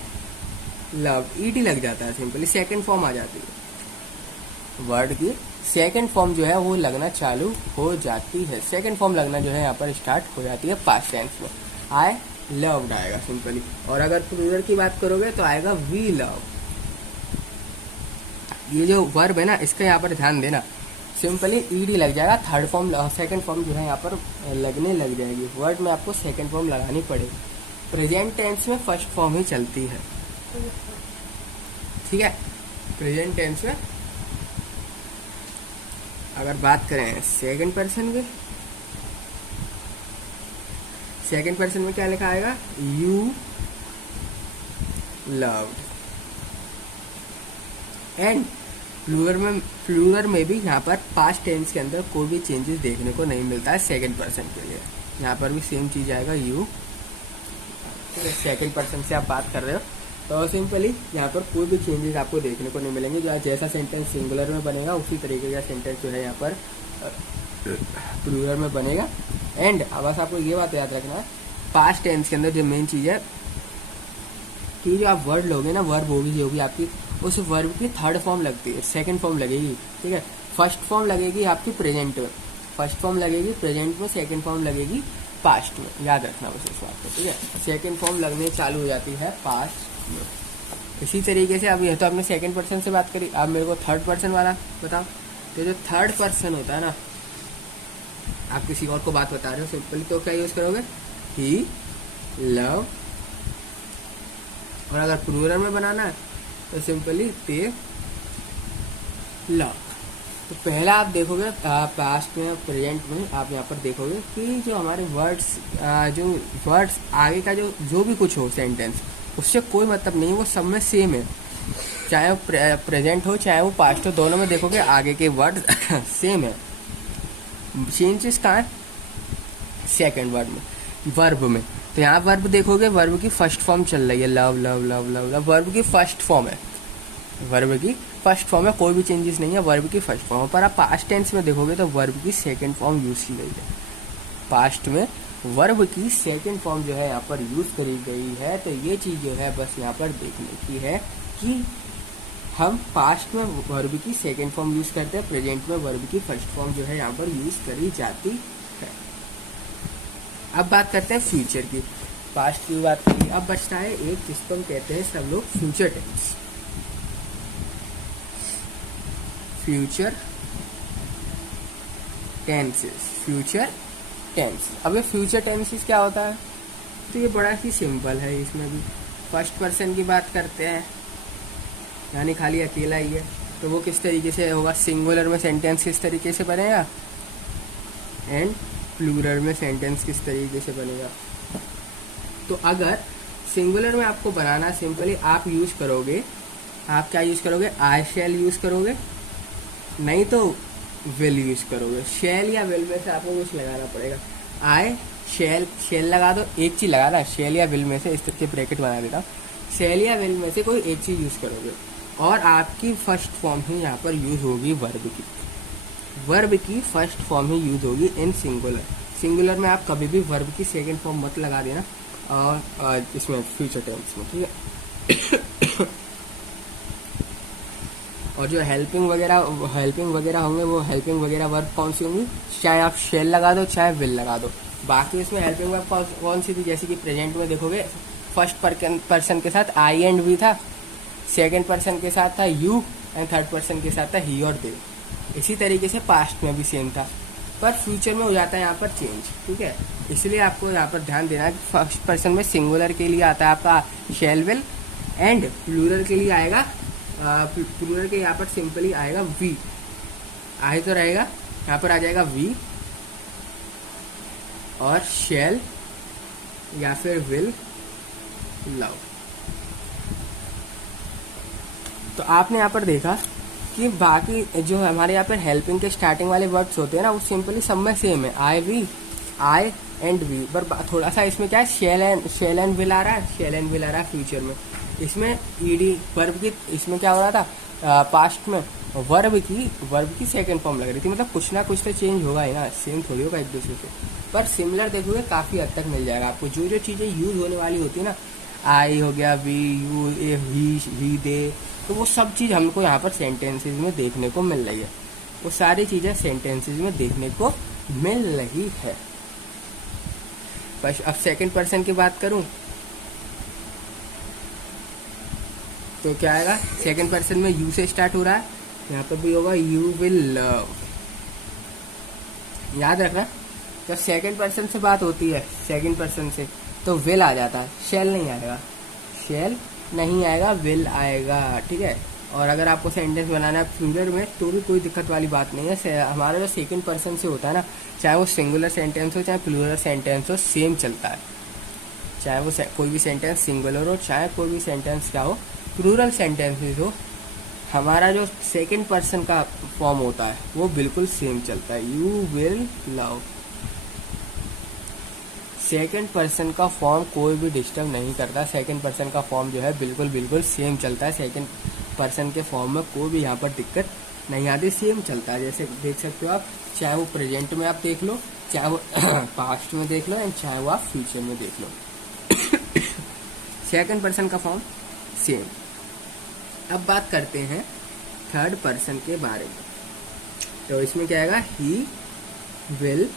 लव, ईडी लग जाता है सिंपली, सेकंड फॉर्म आ जाती है। वर्ड की सेकंड फॉर्म जो है वो लगना चालू हो जाती है, सेकंड फॉर्म लगना जो है यहाँ पर स्टार्ट हो जाती है पास्ट टेंस में, आई लव्ड आएगा सिंपली। और अगर प्लूरल की बात करोगे तो आएगा वी लव। ये जो वर्ब है ना इसका यहाँ पर ध्यान देना, सिंपली ईडी लग जाएगा, थर्ड फॉर्म सेकंड फॉर्म जो है यहाँ पर लगने लग जाएगी। वर्ड में आपको सेकंड फॉर्म लगानी पड़ेगी। प्रेजेंट टेंस में फर्स्ट फॉर्म ही चलती है, ठीक है। प्रेजेंट टेंस में अगर बात करें सेकंड पर्सन की, सेकंड पर्सन में क्या लिखा आएगा, यू लव्ड। एंड प्लूरल में भी यहाँ पर पास्ट टेंस के अंदर कोई भी चेंजेस देखने को नहीं मिलता है सेकंड पर्सन के लिए। यहाँ पर भी सेम चीज आएगा यू, सेकंड पर्सन से आप बात कर रहे हो तो सिंपली यहाँ पर कोई भी चेंजेस आपको देखने को नहीं मिलेंगे। जो जैसा सेंटेंस सिंगुलर में बनेगा उसी तरीके का सेंटेंस जो है यहाँ पर प्लूरल में बनेगा। एंड बस आपको ये बात याद रखना है, पास्ट टेंस के अंदर जो मेन चीज है कि जो आप वर्ड लोगे ना, वर्ब होगी जो भी आपकी, उस वर्ब की थर्ड फॉर्म लगती है, सेकंड फॉर्म लगेगी, ठीक है। फर्स्ट फॉर्म लगेगी आपकी प्रेजेंट में, फर्स्ट फॉर्म लगेगी प्रेजेंट में, सेकंड फॉर्म लगेगी पास्ट में, याद रखना बस इस बात को, ठीक है। सेकंड फॉर्म लगने चालू हो जाती है पास्ट में। इसी तरीके से अब ये तो आपने सेकंड पर्सन से बात करी, अब मेरे को थर्ड पर्सन वाला बताओ। तो जो थर्ड पर्सन होता है ना, आप किसी और को बात बता रहे हो सिंपली, तो क्या यूज करोगे, ही लव। और अगर प्लूरल में बनाना है तो सिंपली दे लव। तो पहला आप देखोगे पास्ट में, प्रेजेंट में, आप यहाँ पर देखोगे कि जो हमारे वर्ड्स आगे का जो भी कुछ हो सेंटेंस, उससे कोई मतलब नहीं, वो सब में सेम है, चाहे वो प्रेजेंट हो चाहे वो पास्ट हो, दोनों में देखोगे आगे के वर्ड सेम है। चेंजेस कहाँ है, सेकंड वर्ड में, वर्ब में। तो यहाँ वर्ब देखोगे, वर्ब की फर्स्ट फॉर्म चल रही है, love love love love love, verb की फर्स्ट फॉर्म है, वर्ब की फर्स्ट फॉर्म है, कोई भी चेंजेस नहीं है, वर्ब की फर्स्ट फॉर्म। पर आप पास्ट टेंस में देखोगे तो वर्ब की सेकंड फॉर्म यूज की गई है, पास्ट में वर्ब की सेकंड फॉर्म जो है यहाँ पर यूज करी गई है। तो ये चीज जो है बस यहाँ पर देखने की है कि हम पास्ट में वर्ब की सेकंड फॉर्म यूज करते हैं, प्रेजेंट में वर्ब की फर्स्ट फॉर्म जो है यहाँ पर यूज करी जाती है। अब बात करते हैं फ्यूचर की, पास्ट की बात करी, अब बचता है एक जिसको हम कहते हैं सब लोग future tense. Future tenses, future tense. अब ये फ्यूचर टेंसेस क्या होता है, तो ये बड़ा ही सिंपल है, इसमें भी फर्स्ट पर्सन की बात करते हैं, यानी खाली अकेला ही है। तो वो किस तरीके से होगा, सिंगुलर में सेंटेंस किस तरीके से बनेगा, एंड प्लूरल में सेंटेंस किस तरीके से बनेगा। तो अगर सिंगुलर में आपको बनाना, सिंपली आप यूज करोगे, आप क्या यूज करोगे, आई शैल यूज करोगे, नहीं तो विल यूज करोगे। शैल या विल में से आपको कुछ लगाना पड़ेगा, आई शैल, शैल लगा दो, एक चीज लगा रहा है, शैल या विल में से, इस तरह के ब्रैकेट बना देता हूँ, शैल या विल में से कोई एक चीज यूज करोगे, और आपकी फर्स्ट फॉर्म ही यहाँ पर यूज होगी वर्ब की, वर्ब की फर्स्ट फॉर्म ही यूज होगी इन सिंगुलर। सिंगुलर में आप कभी भी वर्ब की सेकंड फॉर्म मत लगा देना, और इसमें फ्यूचर टेंस में, ठीक है। और जो हेल्पिंग वगैरह होंगे, वो हेल्पिंग वगैरह वर्ब कौन सी होंगी, चाहे आप शेल लगा दो चाहे विल लगा दो। बाकी इसमें हेल्पिंग वर्ब कौन सी थी, जैसे कि प्रेजेंट में देखोगे फर्स्ट पर्सन के साथ आई एंड वी था, सेकंड पर्सन के साथ था यू, एंड थर्ड पर्सन के साथ था ही और दे। इसी तरीके से पास्ट में भी सेम था, पर फ्यूचर में हो जाता है यहाँ पर चेंज, ठीक है। इसलिए आपको यहाँ पर ध्यान देना है कि फर्स्ट पर्सन में सिंगुलर के लिए आता है आपका शेल विल, एंड प्लूरल के लिए आएगा, प्लूरल के यहाँ पर सिंपली आएगा वी, आई तो रहेगा, यहाँ पर आ जाएगा वी और शेल या फिर विल लव। तो आपने यहाँ पर देखा कि बाकी जो हमारे यहाँ पर हेल्पिंग के स्टार्टिंग वाले वर्ड्स होते हैं ना, वो सिंपली सब में सेम है, आई वी, आई एंड वी, पर थोड़ा सा इसमें क्या है, शेल एंड विल आ रहा है, शेल एंड विल आ रहा है फ्यूचर में। इसमें ईडी वर्ब की, इसमें क्या हो रहा था, पास्ट में वर्ब की सेकंड फॉर्म लग रही थी, मतलब कुछ ना कुछ तो चेंज होगा ही ना, सेम थोड़ी होगा एक दूसरे से, पर सिमिलर देखोगे काफी हद तक मिल जाएगा आपको। जो जो चीजें यूज होने वाली होती है ना, आई हो गया, वी, यू, ही, दे, तो वो सब चीज हमको यहाँ पर सेंटेंसेस में देखने को मिल रही है, वो सारी चीजें सेंटेंसेस में देखने को मिल रही है। अब सेकंड पर्सन की बात करूं तो क्या आएगा, सेकंड पर्सन में यू से स्टार्ट हो रहा है, यहाँ पर भी होगा यू विल लव, याद रखना। जब सेकंड पर्सन से बात होती है, सेकंड पर्सन से, तो विल आ जाता है, शेल नहीं आएगा, शेल नहीं आएगा, विल आएगा, ठीक है। और अगर आपको सेंटेंस बनाना है फ्यूचर में तो भी कोई दिक्कत वाली बात नहीं है। हमारा जो सेकंड पर्सन से होता है ना, चाहे वो सिंगुलर सेंटेंस हो चाहे प्लूरल सेंटेंस हो, सेम चलता है। चाहे वो कोई भी सेंटेंस सिंगुलर हो, चाहे कोई भी सेंटेंस क्या हो, प्लूरल सेंटेंसेस हो, हमारा जो सेकंड पर्सन का फॉर्म होता है वो बिल्कुल सेम चलता है। You will love, second person का फॉर्म कोई भी डिस्टर्ब नहीं करता। सेकंड पर्सन का फॉर्म जो है बिल्कुल सेम चलता है। सेकंड पर्सन के फॉर्म में कोई भी यहाँ पर दिक्कत नहीं आती, सेम चलता है। जैसे देख सकते हो आप, चाहे वो प्रेजेंट में आप देख लो, चाहे वो पास्ट में देख लो, एंड चाहे वो आप फ्यूचर में देख लो, सेकंड पर्सन का फॉर्म सेम। अब बात करते हैं थर्ड पर्सन के बारे में। तो इसमें क्या आएगा, he will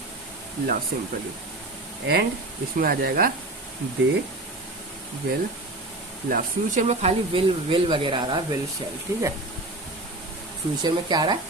love simply, and इसमें आ जाएगा दे विल लव। फ्यूचर में खाली विल वगैरह आ रहा है, विल शेल, ठीक है। फ्यूचर में क्या आ रहा है,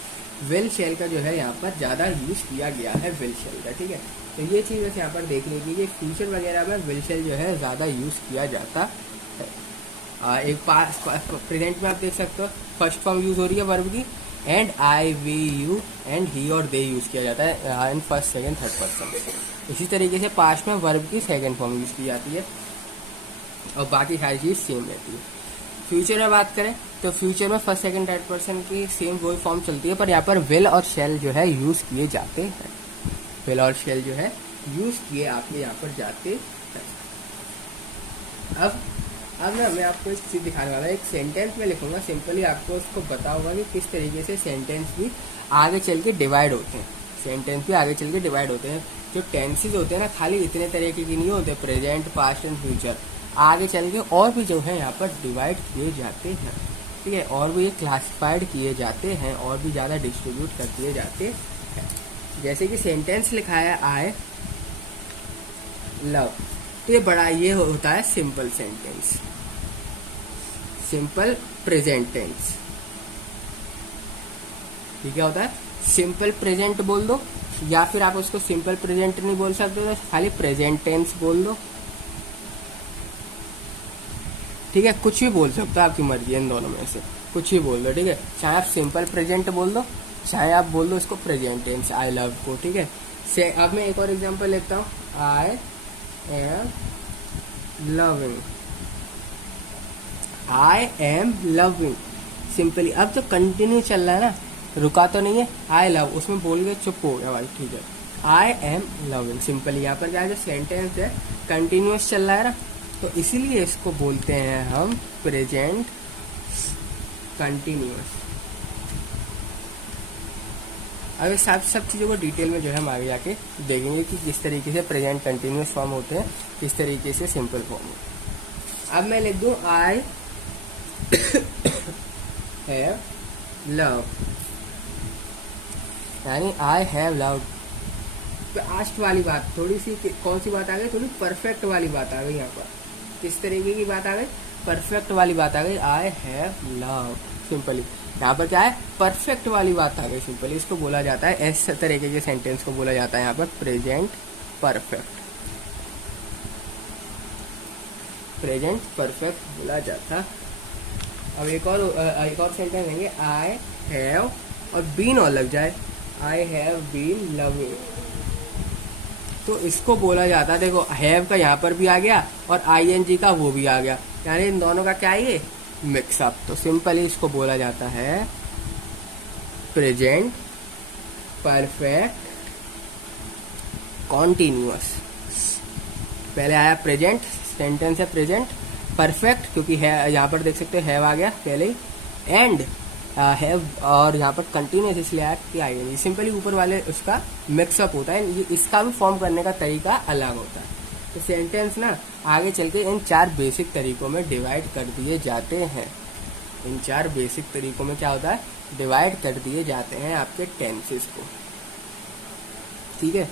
विल शेल का जो है यहाँ पर ज्यादा यूज किया गया है, विल शेल का, ठीक है। तो ये चीज बस यहाँ पर देख लीजिए कि फ्यूचर वगैरह में विल शेल जो है ज्यादा यूज किया जाता है। एक प्रेजेंट में आप देख सकते हो फर्स्ट फॉर्म यूज हो रही है वर्ब की, and I we you and he और दे यूज किया जाता है in first second third person. इसी तरीके से पास्ट में वर्ब की सेकंड फॉर्म यूज की जाती है और बाकी सारी चीज सेम रहती है। फ्यूचर में बात करें तो फ्यूचर में फर्स्ट सेकंड थर्ड पर्सन की सेम वही फॉर्म चलती है, पर यहाँ पर विल और शेल जो है यूज किए जाते हैं। विल और शेल जो है यूज किए आपके यहाँ पर जाते हैं। अब ना मैं आपको एक चीज दिखाने वाला है, एक सेंटेंस में लिखूंगा, सिंपली आपको उसको पता होगा कि किस तरीके से सेंटेंस भी आगे चल के डिवाइड होते हैं। सेंटेंस भी आगे चल के डिवाइड होते हैं। जो टेंसेज होते हैं ना, खाली इतने तरीके की नहीं होते, प्रेजेंट पास्ट एंड फ्यूचर, आगे चल के और भी जो है यहाँ पर डिवाइड किए जाते हैं, ठीक है, और भी ये क्लासिफाइड किए जाते हैं और भी ज़्यादा डिस्ट्रीब्यूट कर दिए जाते हैं। जैसे कि सेंटेंस लिखा है आई लव, तो ये बड़ा ये होता है simple sentence, simple present tense. ये क्या होता है, सिंपल प्रेजेंट बोल दो, या फिर आप उसको सिंपल प्रेजेंट नहीं बोल सकते तो खाली प्रेजेंट टेंस बोल दो, ठीक है। कुछ भी बोल सकते हो, आपकी मर्जी है, इन दोनों में से कुछ भी बोल दो, ठीक है। चाहे आप सिंपल प्रेजेंट बोल दो, चाहे आप बोल दो इसको प्रेजेंट टेंस आई लव को, ठीक है। से अब मैं एक और एग्जांपल लेता हूँ, I am loving, I am loving, simply. अब तो कंटिन्यू चल रहा है ना, रुका तो नहीं है, आई लव उसमें बोल के चुप हो गया भाई, ठीक है। I am loving, simply. यहाँ पर क्या है, जो सेंटेंस है कंटिन्यूअस चल रहा है ना, तो इसीलिए इसको बोलते हैं हम प्रेजेंट कंटिन्यूअस। अब इस सब चीज़ों को डिटेल में जो है हम आगे जाके देखेंगे कि किस तरीके से प्रेजेंट कंटिन्यूअस फॉर्म होते हैं, किस तरीके से सिंपल फॉर्म होते हैं। अब मैं लिख दूं आई हैव लव, यानी आई हैव लव। पास्ट वाली बात थोड़ी सी, कौन सी बात आ गई, थोड़ी परफेक्ट वाली बात आ गई यहाँ पर। किस तरीके की बात आ गई, परफेक्ट वाली बात आ गई, आई हैव लव, सिंपली। यहाँ पर क्या है, परफेक्ट वाली बात आ गई, सिंपली। इसको बोला जाता है, इस तरीके के सेंटेंस को बोला जाता है यहाँ पर प्रेजेंट परफेक्ट, प्रेजेंट परफेक्ट बोला जाता। अब एक और सेंटेंस लेंगे, आई हैव और बीन और लग जाए, आई हैव बीन लविंग, तो इसको बोला जाता है, देखो हैव का यहाँ पर भी आ गया और आईएनजी का वो भी आ गया, यानी इन दोनों का क्या है, ये मिक्सअप। तो सिंपली इसको बोला जाता है प्रेजेंट परफेक्ट कॉन्टिन्यूअस। पहले आया प्रेजेंट, सेंटेंस है प्रेजेंट परफेक्ट, क्योंकि है यहाँ पर देख सकते हो हैव आ गया पहले ही, एंड हैव और यहाँ पर कंटिन्यूअस इसलिए आया कि आईएनजी। सिंपली ऊपर वाले उसका मिक्सअप होता है, ये इसका भी फॉर्म करने का तरीका अलग होता है। तो सेंटेंस ना आगे चल के इन 4 बेसिक तरीकों में डिवाइड कर दिए जाते हैं। इन 4 बेसिक तरीकों में क्या होता है, डिवाइड कर दिए जाते हैं आपके टेंसेस को, ठीक है।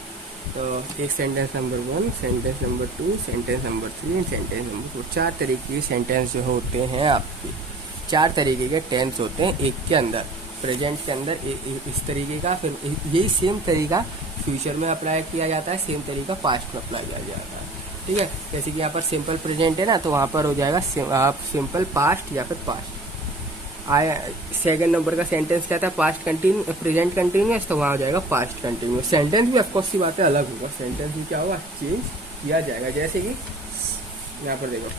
तो एक sentence number 1, sentence number 2, sentence number 3, sentence number 4, 4 तरीके के सेंटेंस जो होते हैं आपके, 4 तरीके के टेंस होते हैं एक के अंदर। प्रेजेंट के अंदर इस तरीके का, फिर यही सेम तरीका फ्यूचर में अप्लाई किया जाता है, सेम तरीका पास्ट में अप्लाई किया जाता है, ठीक है। जैसे कि यहाँ पर सिंपल प्रेजेंट है ना, तो वहाँ पर हो जाएगा आप सिंपल पास्ट या फिर पास्ट। आई सेकंड नंबर का सेंटेंस क्या था, पास्ट कंटिन्यू प्रेजेंट कंटिन्यूअस, तो वहां हो जाएगा पास्ट कंटिन्यूअस। सेंटेंस भी ऑफकोर्स सी बात है अलग होगा, सेंटेंस भी क्या होगा, चेंज किया जाएगा। जैसे कि यहाँ पर देखो,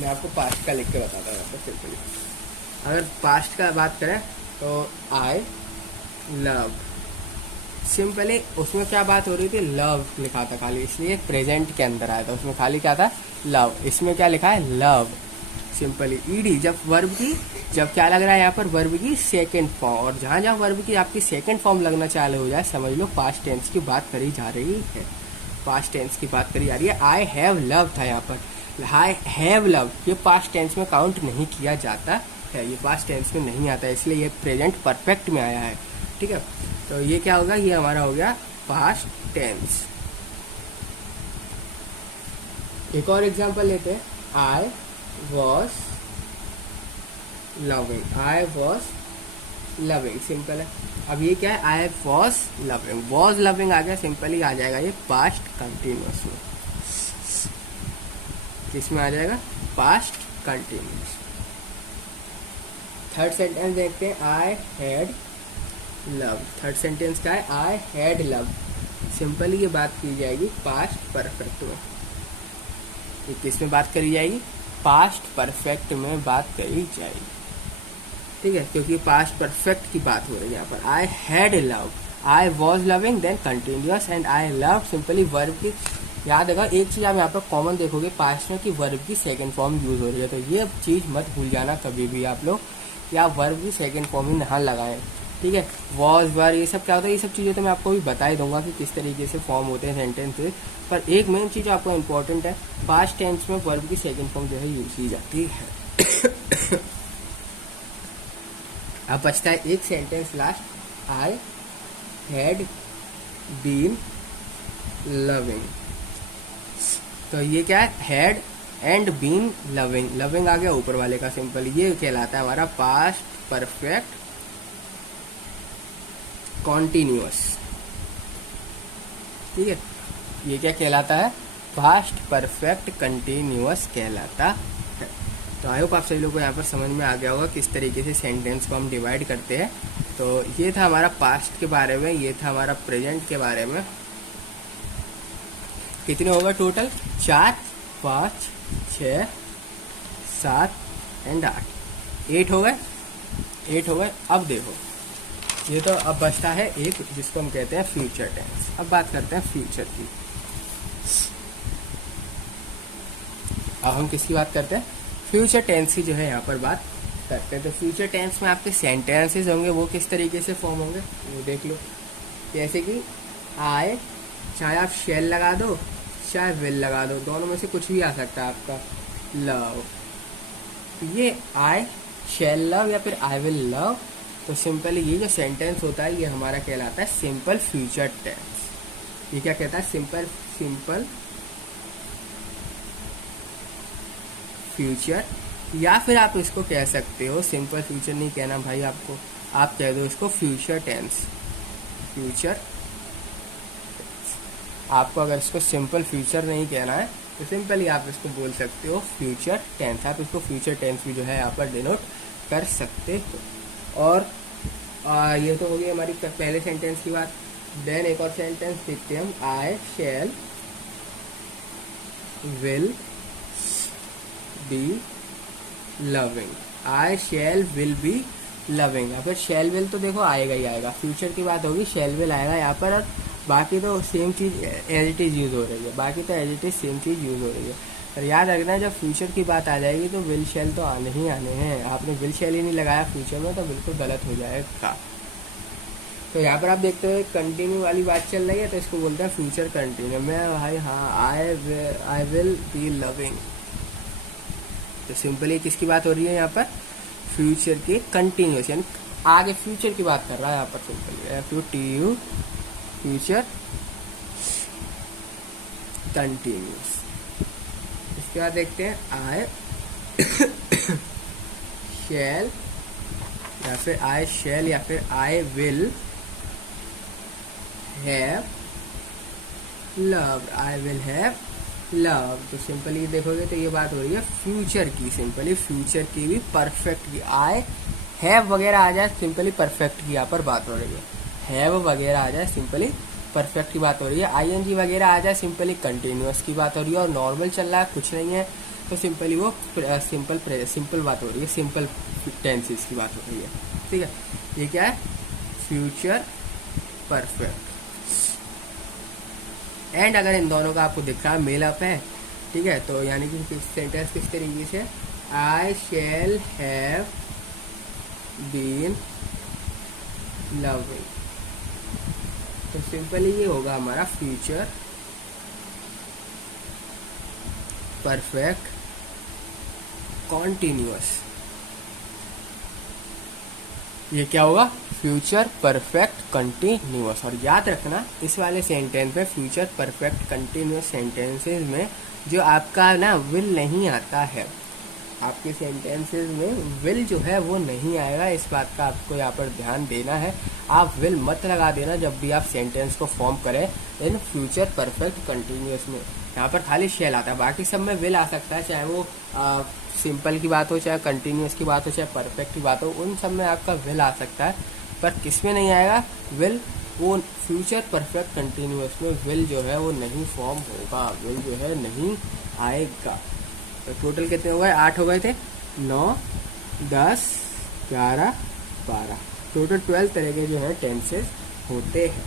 मैं आपको पास्ट का लिख के बताता हूँ यहाँ पर सिंपली। अगर पास्ट का बात करें तो आई लव, सिंपली उसमें क्या बात हो रही थी, लव लिखा था खाली, इसलिए प्रेजेंट के अंदर आया था, उसमें खाली क्या था, लव। इसमें क्या लिखा है, लव, सिंपली ईडी। जब वर्ब की, जब क्या लग रहा है यहाँ पर, वर्ब की सेकंड फॉर्म, और जहां जहां वर्ब की आपकी सेकंड फॉर्म लगना चालू हो जाए, समझ लो पास्ट टेंस की बात करी जा रही है, पास्ट टेंस की बात करी जा रही है। आई हैव लव था यहाँ पर, आई हैव लव, ये पास्ट टेंस में काउंट नहीं किया जाता है, ये पास्ट टेंस में नहीं आता है, इसलिए ये प्रेजेंट परफेक्ट में आया है। ठीक है, तो ये क्या होगा, ये हमारा हो गया पास्ट टेंस। एक और एग्जांपल लेते हैं, I was loving, I was loving, simple है। अब ये क्या है, I was loving, was loving आ गया, सिंपली आ जाएगा ये पास्ट कंटिन्यूअस में, किसमें आ जाएगा, पास्ट कंटिन्यूअस। थर्ड सेंटेंस देखते हैं, आई हैड लव, थर्ड सेंटेंस क्या है, आई हैड लव, सिंपली ये बात की जाएगी पास्ट परफेक्ट में, ये किस में बात करी जाएगी, पास्ट परफेक्ट में बात करी जाएगी। ठीक है, क्योंकि पास्ट परफेक्ट की बात हो रही है यहाँ पर। I had love, I was loving, then continuous, and I love, simply verb की, याद रखा एक चीज आप यहाँ पर कॉमन देखोगे पास्ट में कि वर्ब की सेकंड फॉर्म यूज हो रही है, तो ये चीज मत भूल जाना कभी भी आप लोग, या वर्ब की सेकंड फॉर्म ही ना लगाएं। ठीक है, वॉज वर ये सब क्या होता है, ये सब चीजें तो मैं आपको भी बता ही दूंगा कि किस तरीके से फॉर्म होते हैं सेंटेंस से, पर एक मेन चीज आपको इम्पोर्टेंट है, पास्ट टेंस में वर्ब की सेकंड फॉर्म जो है यूज की जाती है। अब बचता है एक sentence last, I had been loving, तो ये क्या है, had and been loving, loving आ गया ऊपर वाले का, सिंपल ये कहलाता है हमारा पास्ट परफेक्ट कॉन्टिन्यूअस। ठीक है, ये क्या कहलाता है, पास्ट परफेक्ट कंटिन्यूअस कहलाता है। तो आई होप आप सभी लोगों को यहाँ पर समझ में आ गया होगा किस तरीके से सेंटेंस को हम डिवाइड करते हैं। तो ये था हमारा पास्ट के बारे में, ये था हमारा प्रेजेंट के बारे में। कितने होगा टोटल, 4, 5, 6, 7 एंड 8, 8 हो गए, 8 हो गए। अब देखो ये तो अब बचता है एक जिसको हम कहते हैं फ्यूचर टेंस। अब बात करते हैं फ्यूचर की। अब हम किसकी बात करते हैं, फ्यूचर टेंस की जो है यहाँ पर बात करते हैं। तो फ्यूचर टेंस में आपके सेंटेंसेस होंगे, वो किस तरीके से फॉर्म होंगे वो देख लो। जैसे कि आए, चाहे आप शेल लगा दो चाहे विल लगा दो, दोनों में से कुछ भी आ सकता है आपका। लव, ये आई शेल लव या फिर आई विल लव, तो सिंपली ये जो सेंटेंस होता है ये हमारा कहलाता है सिंपल फ्यूचर टेंस। ये क्या कहता है, सिंपल फ्यूचर, या फिर आप इसको कह सकते हो, सिंपल फ्यूचर नहीं कहना भाई आपको, आप कह दो इसको फ्यूचर टेंस। फ्यूचर, आपको अगर इसको सिंपल फ्यूचर नहीं कहना है तो सिंपली आप इसको बोल सकते हो फ्यूचर टेंस। आप इसको फ्यूचर टेंस भी जो है यहाँ पर डिनोट कर सकते हो। और ये तो हो गई हमारी पहले सेंटेंस की बात। देन एक और सेंटेंस देखते हैं हम, I shall will be loving, I shall will be loving. या फिर शैल विल तो देखो आएगा ही आएगा, फ्यूचर की बात होगी, शैल विल आएगा यहाँ पर, और बाकी तो सेम चीज एज इट इज यूज हो रही है, बाकी तो एज इट इज सेम चीज यूज हो रही है। पर याद रखना जब फ्यूचर की बात आ जाएगी तो विल शैल तो आने ही आने हैं। आपने विल शैल ही नहीं लगाया फ्यूचर में तो बिल्कुल गलत हो जाएगा। तो यहाँ पर आप देखते हो कंटिन्यू वाली बात चल रही है, तो इसको बोलते हैं फ्यूचर कंटिन्यू। मैं भाई हाँ, आई विल बी लविंग, तो सिंपली किसकी बात हो रही है यहाँ पर, फ्यूचर की कंटिन्यूस, यानी आगे फ्यूचर की बात कर रहा है यहाँ पर सिंपली फ्यूचर कंटिन्यूस। इसके बाद देखते हैं आई शैल या फिर आई शैल या फिर I will have loved, I will have love. तो सिंपली देखोगे तो ये बात हो रही है फ्यूचर की, सिंपली फ्यूचर की भी परफेक्ट की, आई हैव वगैरह आ जाए सिंपली परफेक्ट की यहाँ पर बात हो रही है, हैव वगैरह आ जाए सिंपली परफेक्ट की बात हो रही है, आईएनजी वगैरह आ जाए सिंपली कंटिन्यूअस की बात हो रही है, और नॉर्मल चल रहा है कुछ नहीं है तो सिंपली वो सिंपल बात हो रही है, सिंपल टेंसेस की बात हो रही है। ठीक है, ये क्या है, फ्यूचर परफेक्ट। एंड अगर इन दोनों का आपको दिख रहा है मेल अप है, ठीक है, तो यानी कि सेंटेंस किस तरीके से, आई शैल हैव बीन लविंग, तो सिंपली ये होगा हमारा फ्यूचर परफेक्ट कॉन्टिन्यूअस। ये क्या होगा, फ्यूचर परफेक्ट कंटिन्यूअस। और याद रखना इस वाले सेंटेंस में, फ्यूचर परफेक्ट कंटिन्यूअस सेंटेंसेस में जो आपका ना विल नहीं आता है, आपके सेंटेंसेस में विल जो है वो नहीं आएगा, इस बात का आपको यहाँ पर ध्यान देना है। आप विल मत लगा देना जब भी आप सेंटेंस को फॉर्म करें इन फ्यूचर परफेक्ट कंटिन्यूअस में, यहाँ पर खाली शेल आता है, बाकी सब में विल आ सकता है, चाहे वो सिंपल की बात हो, चाहे कंटिन्यूअस की बात हो, चाहे परफेक्ट की बात हो, उन सब में आपका विल आ सकता है, पर किस में नहीं आएगा विल, वो फ्यूचर परफेक्ट कंटिन्यूअस में विल जो है वो नहीं फॉर्म होगा, विल जो है नहीं आएगा। तो टोटल कितने हो गए, 8 हो गए थे, 9 10 11 12, टोटल 12 तरह के जो है टेंसेस होते हैं।